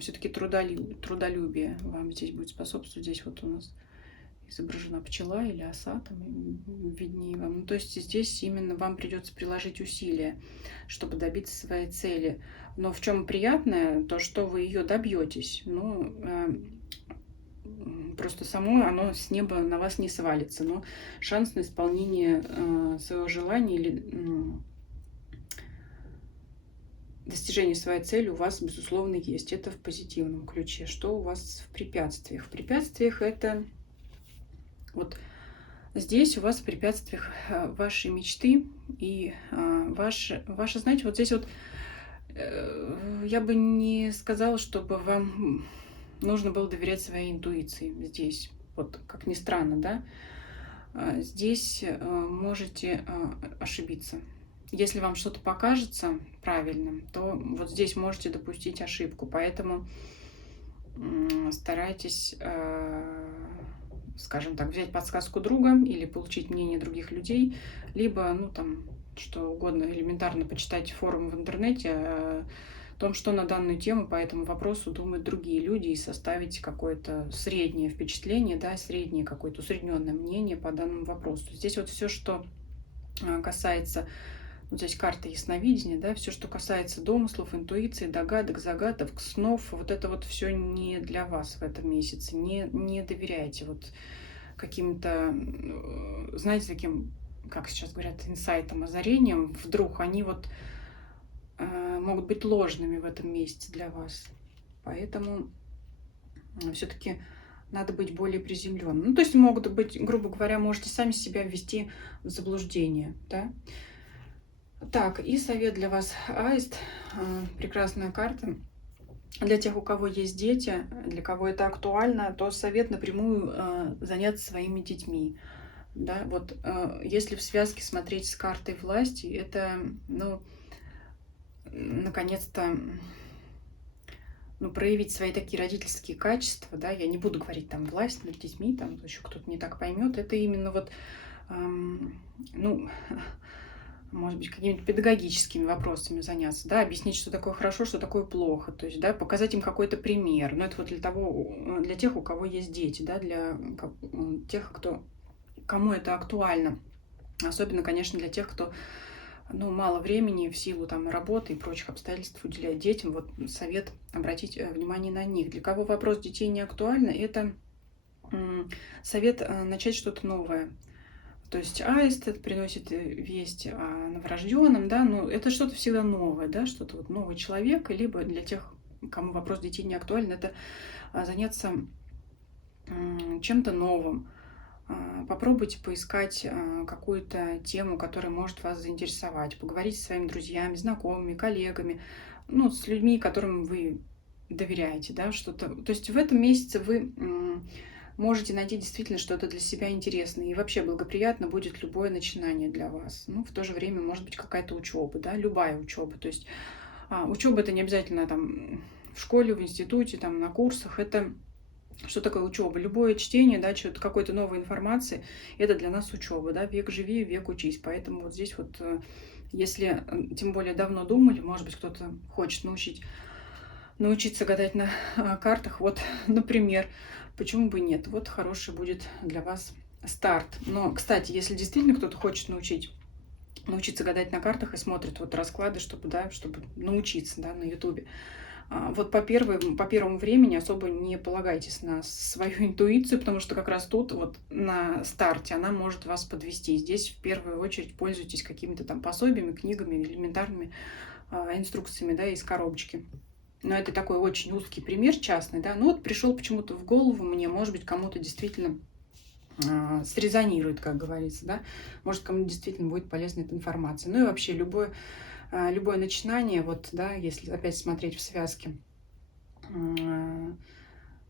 все-таки трудолюбие вам здесь будет способствовать. Здесь вот у нас изображена пчела или оса, там виднее вам. Ну, то есть здесь именно вам придется приложить усилия, чтобы добиться своей цели. Но в чем приятное, то что вы ее добьетесь. Ну, просто само оно с неба на вас не свалится. Но шанс на исполнение своего желания или достижение своей цели у вас, безусловно, есть. Это в позитивном ключе. Что у вас в препятствиях? В препятствиях это вот здесь у вас в препятствиях ваши мечты и ваши, знаете, вот здесь вот я бы не сказала, чтобы вам нужно было доверять своей интуиции здесь. Вот как ни странно, да, здесь можете ошибиться. Если вам что-то покажется правильным, то вот здесь можете допустить ошибку. Поэтому старайтесь, скажем так, взять подсказку друга или получить мнение других людей, либо, ну, там, что угодно, элементарно почитать форум в интернете о том, что на данную тему по этому вопросу думают другие люди, и составить какое-то среднее впечатление, да, среднее какое-то усредненное мнение по данному вопросу. Здесь вот все, что касается, вот здесь карта ясновидения, да, все, что касается домыслов, интуиции, догадок, загадок, снов, вот это вот все не для вас в этом месяце. Не доверяйте вот каким-то, знаете, таким, как сейчас говорят, инсайтом, озарением. Вдруг они вот могут быть ложными в этом месяце для вас. Поэтому все-таки надо быть более приземленным. Ну, то есть могут быть, грубо говоря, можете сами себя ввести в заблуждение, да. Так, и совет для вас, Аист. Прекрасная карта. Для тех, у кого есть дети, для кого это актуально, то совет напрямую заняться своими детьми. Да, вот если в связке смотреть с картой власти, это, ну, наконец-то, ну, проявить свои такие родительские качества, да, я не буду говорить там власть над детьми, там еще кто-то не так поймет, это именно вот, ну, может быть, какими-то педагогическими вопросами заняться, да, объяснить, что такое хорошо, что такое плохо, то есть, да, показать им какой-то пример. Но это вот для тех, у кого есть дети, да, для тех, кому это актуально. Особенно, конечно, для тех, кто, ну, мало времени в силу там работы и прочих обстоятельств уделяет детям. Вот совет обратить внимание на них. Для кого вопрос детей не актуально, это совет начать что-то новое. То есть аист это приносит весть о новорожденном, да, но это что-то всегда новое, да, что-то вот новый человек, либо для тех, кому вопрос детей не актуален, это заняться чем-то новым. Попробуйте поискать какую-то тему, которая может вас заинтересовать, поговорить со своими друзьями, знакомыми, коллегами, ну, с людьми, которым вы доверяете, да, что-то. То есть в этом месяце вы можете найти действительно что-то для себя интересное. И вообще благоприятно будет любое начинание для вас. Ну, в то же время может быть какая-то учеба, да, любая учеба. То есть учеба это не обязательно там в школе, в институте, там на курсах. Это что такое учеба? Любое чтение, да, что-то какой-то новой информации, это для нас учеба, да, век живи, век учись. Поэтому вот здесь вот, если тем более давно думали, может быть, кто-то хочет научиться гадать на картах, вот, например, почему бы нет? Вот хороший будет для вас старт. Но, кстати, если действительно кто-то хочет научиться гадать на картах и смотрит вот расклады, чтобы, да, чтобы научиться, да, на Ютубе. Вот по первому времени особо не полагайтесь на свою интуицию, потому что как раз тут вот на старте она может вас подвести. Здесь в первую очередь пользуйтесь какими-то там пособиями, книгами, элементарными инструкциями, да, из коробочки. Но это такой очень узкий пример частный, да. Ну вот пришел почему-то в голову мне, может быть, кому-то действительно срезонирует, как говорится, да. Может, кому-то действительно будет полезна эта информация. Ну и вообще любое начинание, вот, да, если опять смотреть в связке,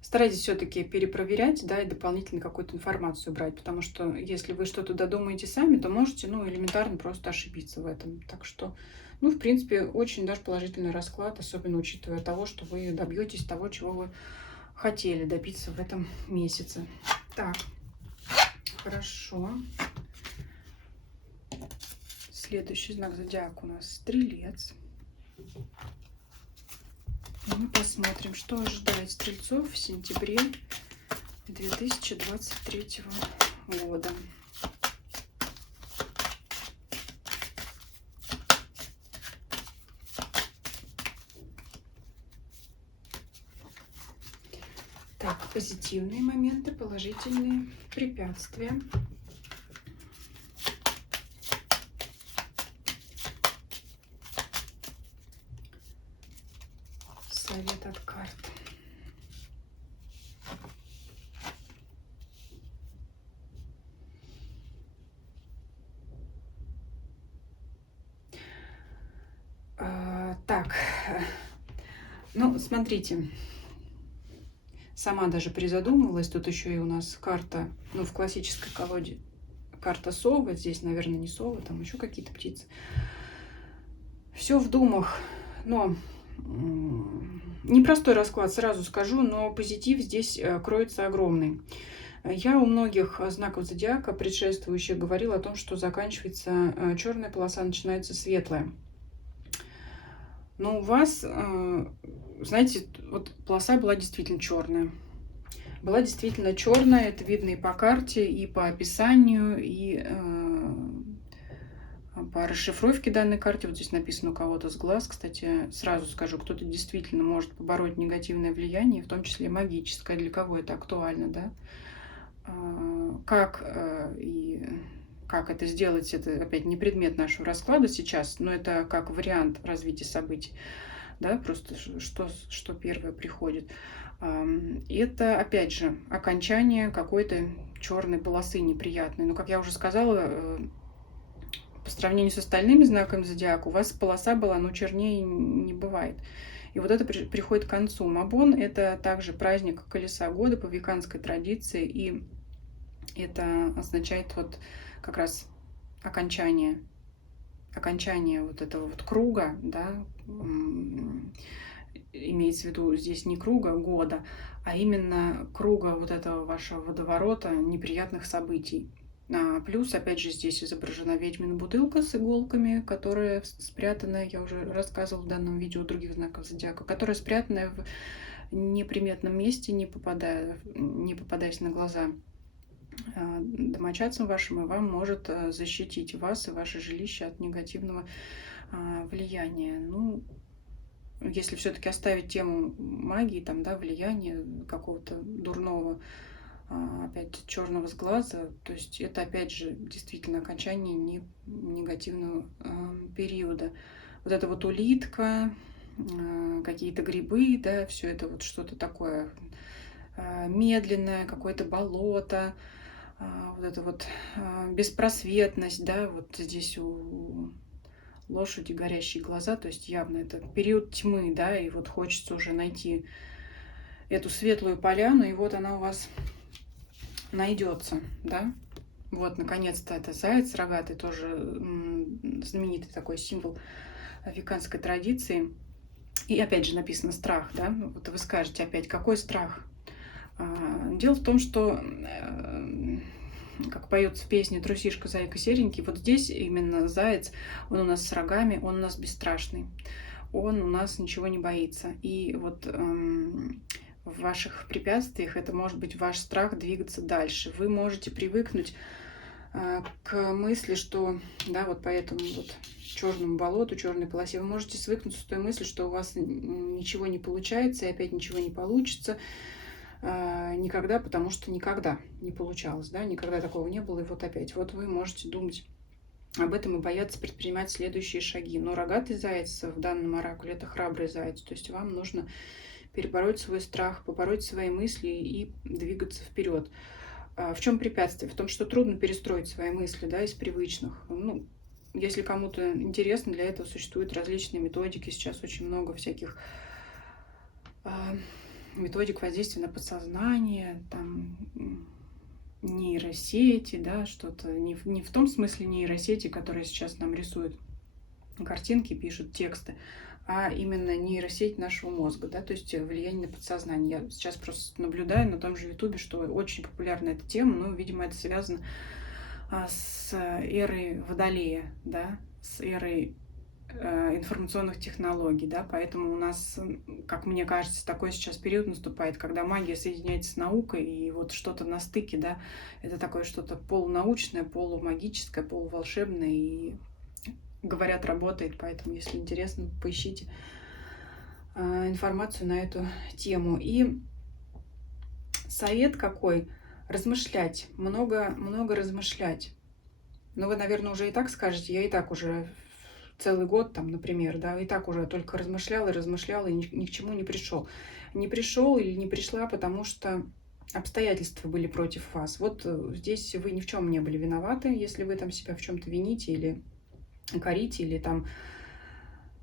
старайтесь все-таки перепроверять, да, и дополнительно какую-то информацию брать, потому что если вы что-то додумаете сами, то можете, ну, элементарно просто ошибиться в этом. Так что, ну, в принципе, очень даже положительный расклад, особенно учитывая того, что вы добьетесь того, чего вы хотели добиться в этом месяце. Так, хорошо. Следующий знак зодиака у нас Стрелец. Мы посмотрим, что ожидает стрельцов в сентябре 2023 года. Так, позитивные моменты, положительные препятствия. Совет от карт. Так, ну, смотрите, сама даже призадумывалась, тут еще и у нас карта, ну, в классической колоде карта совы, здесь, наверное, не совы, там еще какие-то птицы. Все в думах, но непростой расклад, сразу скажу, но позитив здесь кроется огромный. Я у многих знаков зодиака предшествующих говорила о том, что заканчивается черная полоса, начинается светлая. Но у вас, знаете, вот полоса была действительно черная. Была действительно черная, это видно и по карте, и по описанию, и по расшифровке данной карты. Вот здесь написано у кого-то с глаз. Кстати, сразу скажу, кто-то действительно может побороть негативное влияние, в том числе магическое. Для кого это актуально, да? Как это сделать, это опять не предмет нашего расклада сейчас, но это как вариант развития событий, да, просто что первое приходит. Это, опять же, окончание какой-то черной полосы неприятной. Но, как я уже сказала, по сравнению с остальными знаками зодиака, у вас полоса была, но чернее не бывает. И вот это приходит к концу. Мабон – это также праздник колеса года по веканской традиции, и это означает вот как раз окончание вот этого вот круга, да, имеется в виду здесь не круга года, а именно круга вот этого вашего водоворота неприятных событий. Плюс, опять же, здесь изображена ведьмина бутылка с иголками, которая спрятана, я уже рассказывала в данном видео других знаков зодиака, которая спрятана в неприметном месте, не попадаясь на глаза домочадцам вашим, и вам может защитить вас и ваше жилище от негативного влияния. Ну, если все-таки оставить тему магии, там, да, влияния какого-то дурного, опять черного сглаза. То есть это опять же действительно окончание негативного периода. Вот эта вот улитка, какие-то грибы, да, все это вот что-то такое медленное, какое-то болото, вот это вот беспросветность, да, вот здесь у лошади горящие глаза, то есть явно это период тьмы, да, и вот хочется уже найти эту светлую поляну, и вот она у вас найдется, да. Вот, наконец-то, это заяц рогатый, тоже знаменитый такой символ африканской традиции. И опять же написано страх, да. Вот вы скажете опять, какой страх? Дело в том, что, как поется в песне «Трусишка, зайка серенький», вот здесь именно заяц, он у нас с рогами, он у нас бесстрашный, он у нас ничего не боится. И вот в ваших препятствиях это может быть ваш страх двигаться дальше. Вы можете привыкнуть к мысли, что, да, вот по этому вот черному болоту, черной полосе, вы можете свыкнуться с той мыслью, что у вас ничего не получается, и опять ничего не получится никогда, потому что никогда не получалось, да, никогда такого не было, и вот опять, вот вы можете думать об этом и бояться предпринимать следующие шаги. Но рогатый заяц в данном оракуле — это храбрый заяц, то есть вам нужно перебороть свой страх, побороть свои мысли и двигаться вперед. В чем препятствие? В том, что трудно перестроить свои мысли, да, из привычных. Ну, если кому-то интересно, для этого существуют различные методики. Сейчас очень много всяких методик воздействия на подсознание, там нейросети, да, что-то не в том смысле нейросети, которые сейчас нам рисуют картинки, пишут тексты, а именно нейросеть нашего мозга, да, то есть влияние на подсознание. Я сейчас просто наблюдаю на том же Ютубе, что очень популярна эта тема, но, видимо, это связано с эрой Водолея, да, с эрой информационных технологий, да, поэтому у нас, как мне кажется, такой сейчас период наступает, когда магия соединяется с наукой, и вот что-то на стыке, да, это такое что-то полунаучное, полумагическое, полуволшебное, и говорят, работает, поэтому, если интересно, поищите информацию на эту тему. И совет какой? Размышлять, много размышлять. Ну, вы, наверное, уже и так скажете, я и так уже целый год, там, например, да, и так уже только размышляла и ни к чему не пришел. Не пришел или не пришла, потому что обстоятельства были против вас. Вот здесь вы ни в чем не были виноваты, если вы там себя в чем-то вините или корите, или там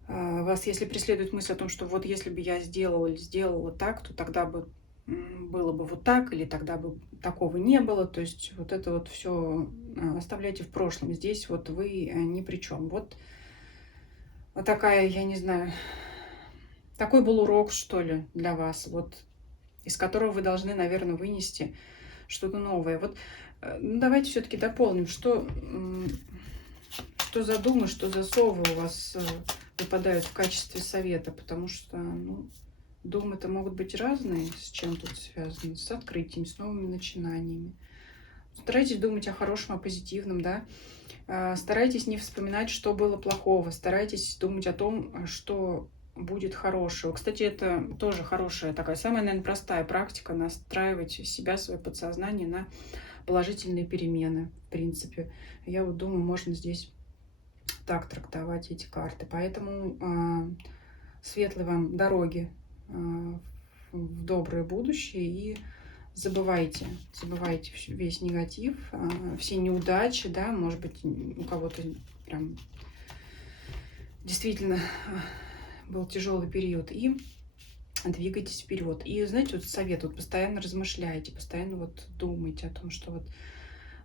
вас, если преследует мысль о том, что вот если бы я сделала или сделала так, то тогда бы было бы вот так, или тогда бы такого не было. То есть вот это вот все оставляйте в прошлом. Здесь вот вы ни при чем. Вот такая, я не знаю, такой был урок, что ли, для вас, вот из которого вы должны, наверное, вынести что-то новое. Вот давайте все-таки дополним, что за думы, что за совы у вас выпадают в качестве совета, потому что, ну, думы-то могут быть разные, с чем тут связаны, с открытием, с новыми начинаниями. Старайтесь думать о хорошем, о позитивном, да. Старайтесь не вспоминать, что было плохого, старайтесь думать о том, что будет хорошего. Кстати, это тоже хорошая такая, самая, наверное, простая практика — настраивать себя, свое подсознание на положительные перемены, в принципе. Я вот думаю, можно здесь так трактовать эти карты. Поэтому светлой вам дороги в доброе будущее, и забывайте весь негатив, все неудачи, да, может быть, у кого-то прям действительно был тяжелый период, и двигайтесь вперед. И знаете, вот совет, вот постоянно размышляйте, постоянно вот думайте о том, что вот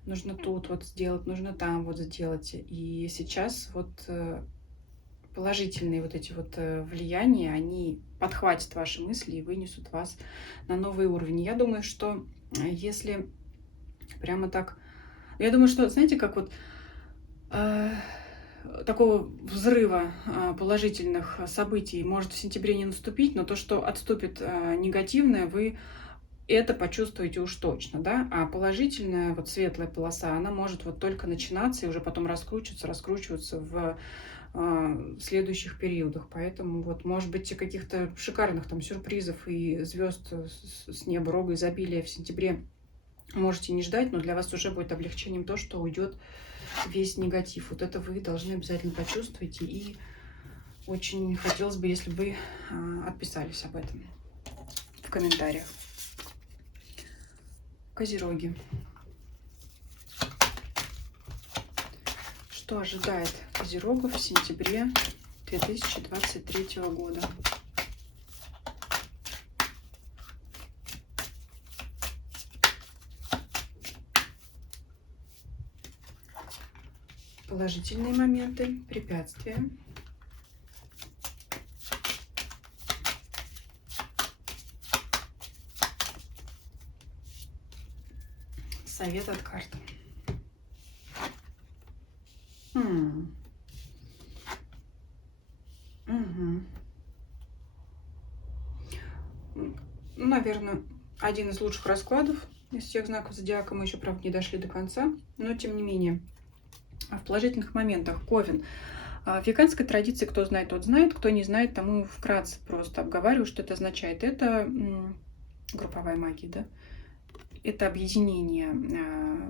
нужно тут вот сделать, нужно там вот сделать. И сейчас вот положительные вот эти вот влияния, они подхватят ваши мысли и вынесут вас на новый уровень. Я думаю, что если прямо так... Я думаю, что, знаете, как вот такого взрыва положительных событий может в сентябре не наступить, но то, что отступит негативное, вы это почувствуете уж точно, да, а положительная, вот светлая полоса, она может вот только начинаться и уже потом раскручиваться в следующих периодах. Поэтому вот, может быть, каких-то шикарных там сюрпризов и звезд с неба, рога изобилия в сентябре Можете не ждать, но для вас уже будет облегчением то, что уйдет весь негатив. Вот это вы должны обязательно почувствовать. И очень хотелось бы, если бы вы отписались об этом в комментариях. Козероги. Что ожидает козерогов в сентябре 2023 года? Положительные моменты, препятствия. Совет от карт. Наверное, один из лучших раскладов из всех знаков зодиака. Мы еще, правда, не дошли до конца, но тем не менее. В положительных моментах Ковен. В веганской традиции, кто знает, тот знает, кто не знает, тому вкратце просто обговариваю, что это означает. Это групповая магия, да? Это объединение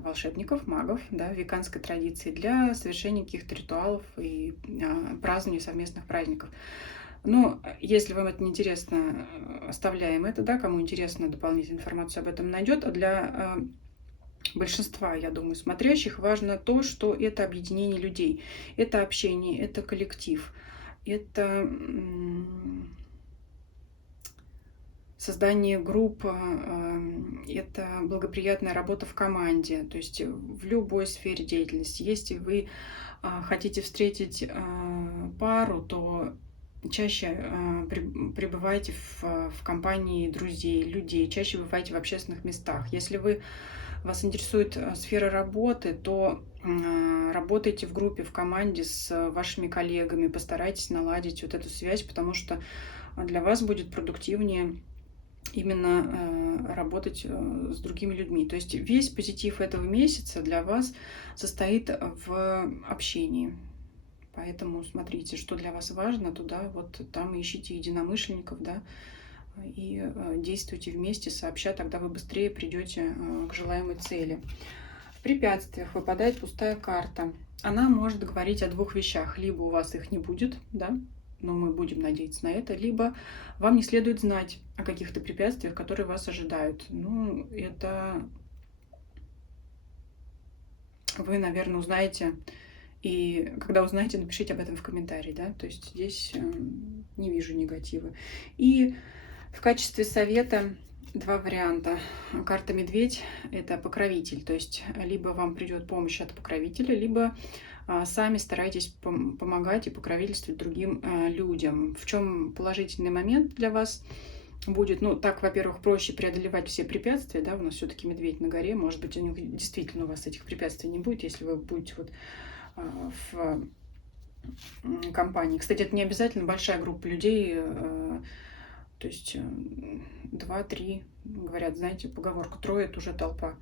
волшебников, магов, да, в веганской традиции для совершения каких-то ритуалов и празднования совместных праздников. Но если вам это не интересно, оставляем это, да, кому интересно, дополнительную информацию об этом найдет. А для большинства, я думаю, смотрящих важно то, что это объединение людей, это общение, это коллектив, это создание групп, это благоприятная работа в команде, то есть в любой сфере деятельности. Если вы хотите встретить пару, то чаще пребывайте в компании друзей, людей, чаще бывайте в общественных местах. Если вас интересует сфера работы, то работайте в группе, в команде с вашими коллегами, постарайтесь наладить вот эту связь, потому что для вас будет продуктивнее именно работать с другими людьми. То есть весь позитив этого месяца для вас состоит в общении. Поэтому смотрите, что для вас важно, туда вот там ищите единомышленников, да, и действуйте вместе, сообща, тогда вы быстрее придете к желаемой цели. В препятствиях выпадает пустая карта. Она может говорить о двух вещах. Либо у вас их не будет, да, но мы будем надеяться на это, либо вам не следует знать о каких-то препятствиях, которые вас ожидают. Ну, это вы, наверное, узнаете, и когда узнаете, напишите об этом в комментарии, да, то есть здесь не вижу негатива. И в качестве совета два варианта. Карта Медведь – это покровитель, то есть либо вам придет помощь от покровителя, либо сами старайтесь помогать и покровительствовать другим людям. В чем положительный момент для вас будет? Ну, так, во-первых, проще преодолевать все препятствия, да, у нас все-таки Медведь на горе, может быть, действительно у вас этих препятствий не будет, если вы будете вот в компании. Кстати, это не обязательно большая группа людей, то есть 2-3, говорят, знаете, поговорка, трое – это уже толпа.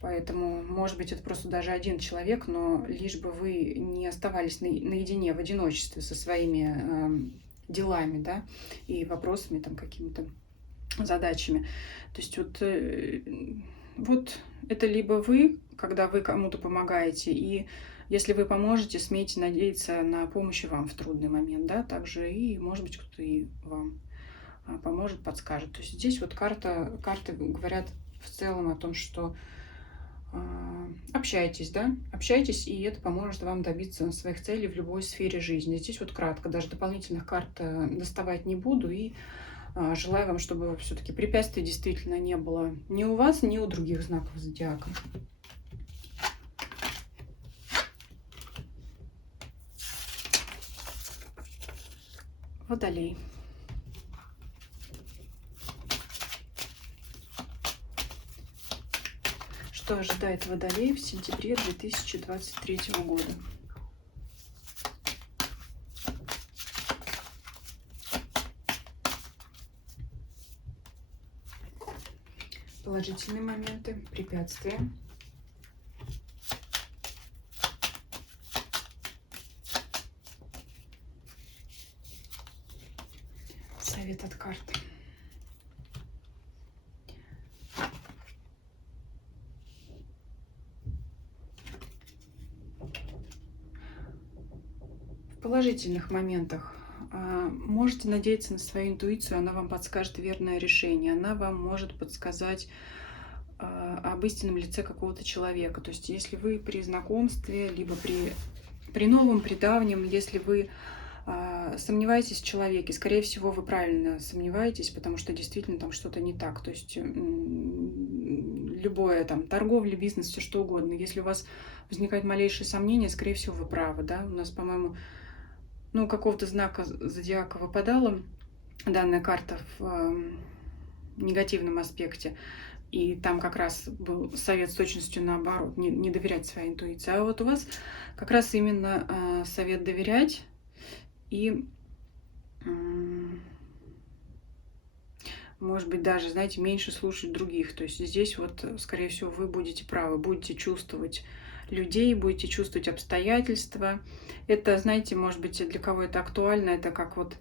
Поэтому, может быть, это просто даже один человек, но лишь бы вы не оставались наедине, в одиночестве со своими делами, да, и вопросами, там, какими-то задачами. То есть вот это либо вы, когда вы кому-то помогаете, и если вы поможете, смейте надеяться на помощь и вам в трудный момент, да, также и, может быть, кто-то и вам поможет, подскажет. То есть здесь вот карты говорят в целом о том, что общайтесь, да, общайтесь, и это поможет вам добиться своих целей в любой сфере жизни. Здесь вот кратко, даже дополнительных карт доставать не буду, и желаю вам, чтобы все-таки препятствий действительно не было ни у вас, ни у других знаков зодиака. Водолей. Что ожидает Водолей в сентябре 2023 года? Положительные моменты, препятствия. Совет от карт. положительных моментах. Можете надеяться на свою интуицию, она вам подскажет верное решение, она вам может подсказать об истинном лице какого-то человека. То есть если вы при знакомстве, либо при новом, при давнем, если вы сомневаетесь в человеке, скорее всего, вы правильно сомневаетесь, потому что действительно там что-то не так. То есть любое там торговля, бизнес, все что угодно. Если у вас возникает малейшее сомнение, скорее всего, вы правы, да. У нас, по-моему, ну, какого-то знака зодиака выпадала данная карта в негативном аспекте. И там как раз был совет с точностью наоборот, не доверять своей интуиции. А вот у вас как раз именно совет доверять и, может быть, даже, знаете, меньше слушать других. То есть здесь вот, скорее всего, вы будете правы, будете чувствовать людей, будете чувствовать обстоятельства. Это, знаете, может быть, для кого это актуально, это как вот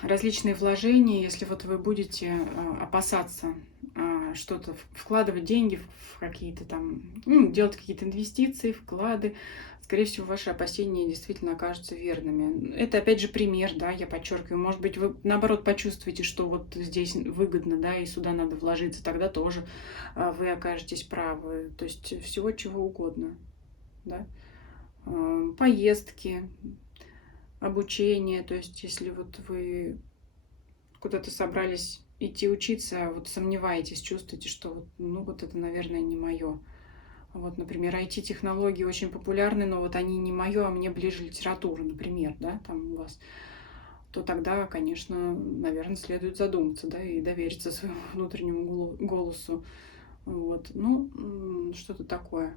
различные вложения, если вот вы будете опасаться что-то, вкладывать деньги в какие-то там, ну, делать какие-то инвестиции, вклады, скорее всего, ваши опасения действительно окажутся верными. Это, опять же, пример, да, я подчеркиваю. Может быть, вы, наоборот, почувствуете, что вот здесь выгодно, да, и сюда надо вложиться, тогда тоже вы окажетесь правы. То есть всего чего угодно, да. Поездки, обучение, то есть если вот вы куда-то собрались идти учиться, а вот сомневаетесь, чувствуете, что вот, ну вот это, наверное, не мое. Вот, например, IT-технологии очень популярны, но вот они не мое, а мне ближе литература, например, да, там у вас, то тогда, конечно, наверное, следует задуматься, да, и довериться своему внутреннему голосу. Вот, ну, что-то такое.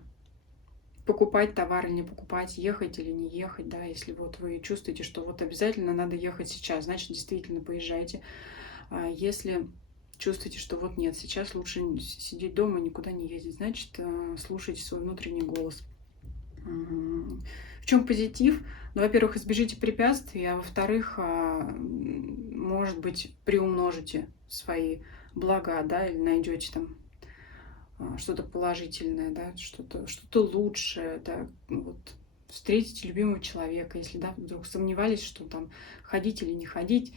Покупать товар или не покупать, ехать или не ехать, да, если вот вы чувствуете, что вот обязательно надо ехать сейчас, значит, действительно поезжайте. А если чувствуете, что вот нет, сейчас лучше сидеть дома, никуда не ездить, значит, слушайте свой внутренний голос. В чем позитив? Ну, во-первых, избежите препятствий, а во-вторых, может быть, приумножите свои блага, да, или найдете там что-то положительное, да, что-то лучшее, да, вот встретите любимого человека, если, да, вдруг сомневались, что там ходить или не ходить,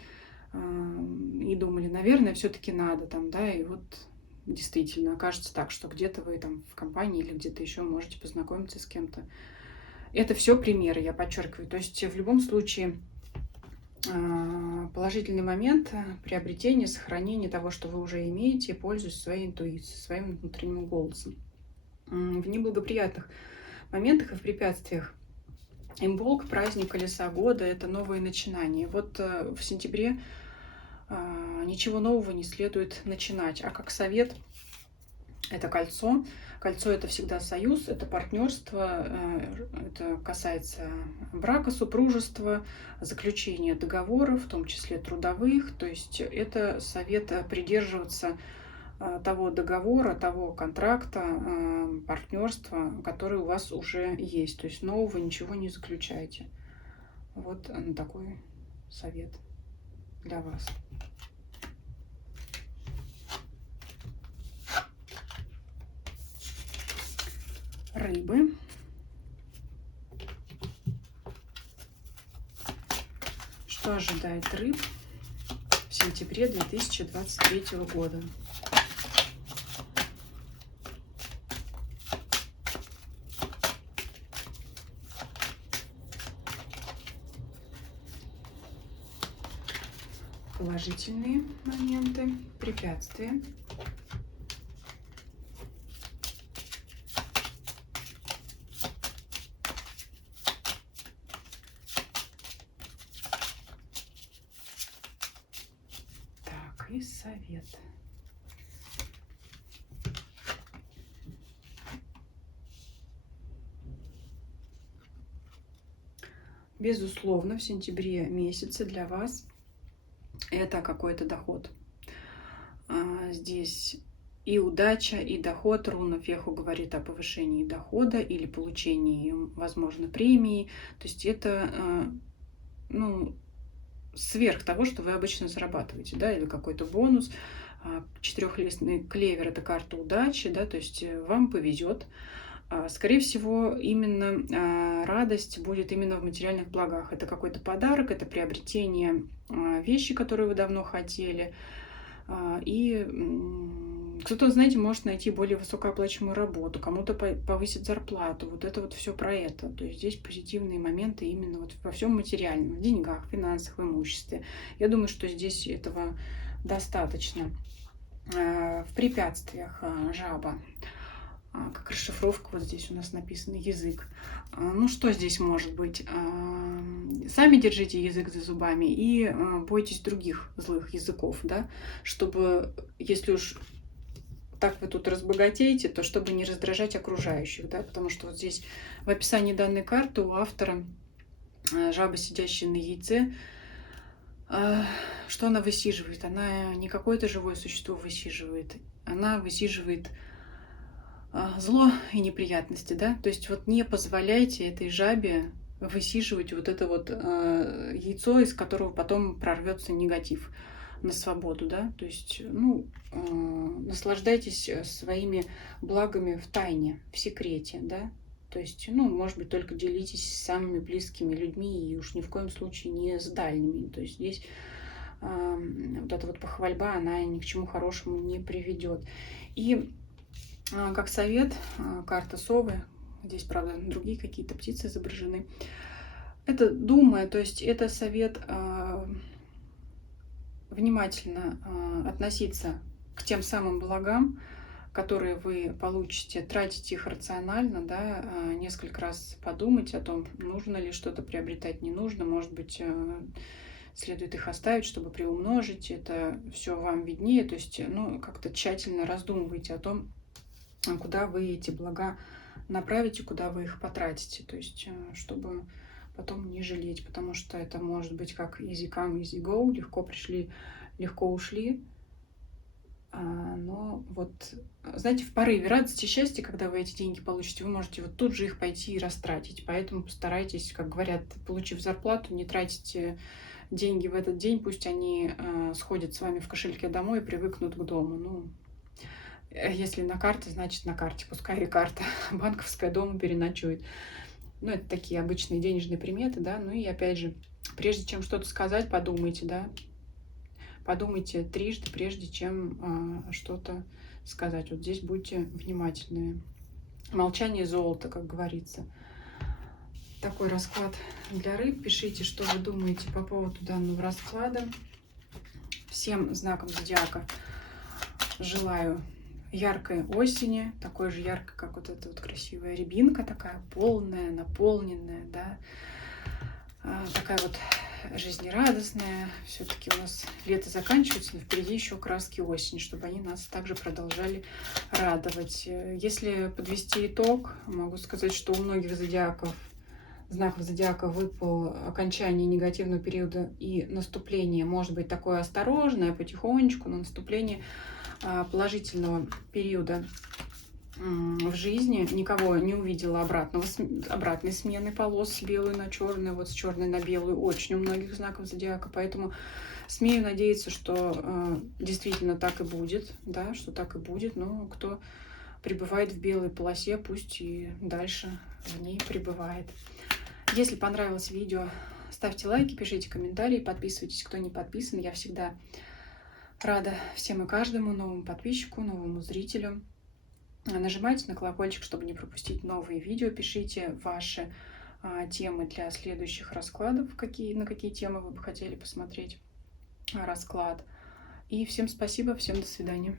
и думали, наверное, все-таки надо там, да, и вот действительно окажется так, что где-то вы там в компании или где-то еще можете познакомиться с кем-то. Это все примеры, я подчеркиваю. То есть в любом случае положительный момент приобретения, сохранения того, что вы уже имеете, пользуясь своей интуицией, своим внутренним голосом. В неблагоприятных моментах и в препятствиях имболк, праздник колеса года – это новые начинания. Вот в сентябре ничего нового не следует начинать. А как совет – это кольцо. Кольцо – это всегда союз, это партнерство, это касается брака, супружества, заключения договоров, в том числе трудовых. То есть это совет придерживаться того договора, того контракта, партнерства, который у вас уже есть. То есть нового ничего не заключайте. Вот такой совет для вас. Рыбы. Что ожидает рыб в сентябре 2023 года? Положительные моменты, препятствия. Так, и совет. Безусловно, в сентябре месяце для вас это какой-то доход. Здесь и удача, и доход. Руна Феху говорит о повышении дохода или получении, возможно, премии. То есть это, ну, сверх того, что вы обычно зарабатываете, да, или какой-то бонус. Четырехлистный клевер – это карта удачи, да, то есть вам повезет. Скорее всего, именно радость будет именно в материальных благах. Это какой-то подарок, это приобретение вещи, которые вы давно хотели. Кто-то, знаете, может найти более высокооплачиваемую работу, кому-то повысить зарплату. Вот это вот все про это. То есть здесь позитивные моменты именно вот во всем материальном, в деньгах, финансах, в имуществе. Я думаю, что здесь этого достаточно. В препятствиях жаба. Как расшифровка вот здесь у нас написано язык. Ну что здесь может быть? Сами держите язык за зубами и бойтесь других злых языков, да, чтобы, если уж так вы тут разбогатеете, то чтобы не раздражать окружающих, да, потому что вот здесь в описании данной карты у автора жаба, сидящая на яйце, что она высиживает? Она не какое-то живое существо высиживает, она высиживает зло и неприятности, да, то есть вот не позволяйте этой жабе высиживать вот это вот яйцо, из которого потом прорвется негатив на свободу, да, то есть, ну, наслаждайтесь своими благами в тайне, в секрете, да, то есть, ну, может быть, только делитесь с самыми близкими людьми и уж ни в коем случае не с дальними, то есть здесь вот эта вот похвальба, она ни к чему хорошему не приведет. И как совет, карта совы, здесь, правда, другие какие-то птицы изображены. Это думая, то есть это совет внимательно относиться к тем самым благам, которые вы получите, тратить их рационально, да, несколько раз подумать о том, нужно ли что-то приобретать, не нужно, может быть, следует их оставить, чтобы приумножить, это все вам виднее, то есть, ну, как-то тщательно раздумывайте о том, куда вы эти блага направите, куда вы их потратите, то есть, чтобы потом не жалеть, потому что это может быть как easy come, easy go, легко пришли, легко ушли, но вот, знаете, в порыве радости и счастья, когда вы эти деньги получите, вы можете вот тут же их пойти и растратить, поэтому постарайтесь, как говорят, получив зарплату, не тратите деньги в этот день, пусть они сходят с вами в кошельке домой и привыкнут к дому, ну, если на карте, значит на карте, пускай и карта банковская дома переночует. Ну, это такие обычные денежные приметы, да. Ну и опять же, прежде чем что-то сказать, подумайте, да. Подумайте трижды, прежде чем что-то сказать. Вот здесь будьте внимательны. Молчание золото, как говорится. Такой расклад для рыб. Пишите, что вы думаете по поводу данного расклада. Всем знакам зодиака желаю яркой осени, такой же яркой, как вот эта вот красивая рябинка, такая полная, наполненная, да, такая вот жизнерадостная. Все-таки у нас лето заканчивается, но впереди еще краски осени, чтобы они нас также продолжали радовать. Если подвести итог, могу сказать, что у многих знаков зодиака выпал окончание негативного периода и наступление, может быть, такое осторожное, потихонечку, но наступление положительного периода в жизни. Никого не увидела обратной смены полос с белой на черную, вот с черной на белую, очень у многих знаков зодиака, поэтому смею надеяться, что действительно так и будет, да, что так и будет, но кто пребывает в белой полосе, пусть и дальше в ней пребывает. Если понравилось видео, ставьте лайки, пишите комментарии, подписывайтесь, кто не подписан, я всегда рада всем и каждому новому подписчику, новому зрителю. Нажимайте на колокольчик, чтобы не пропустить новые видео. Пишите ваши темы для следующих раскладов, на какие темы вы бы хотели посмотреть расклад. И всем спасибо, всем до свидания.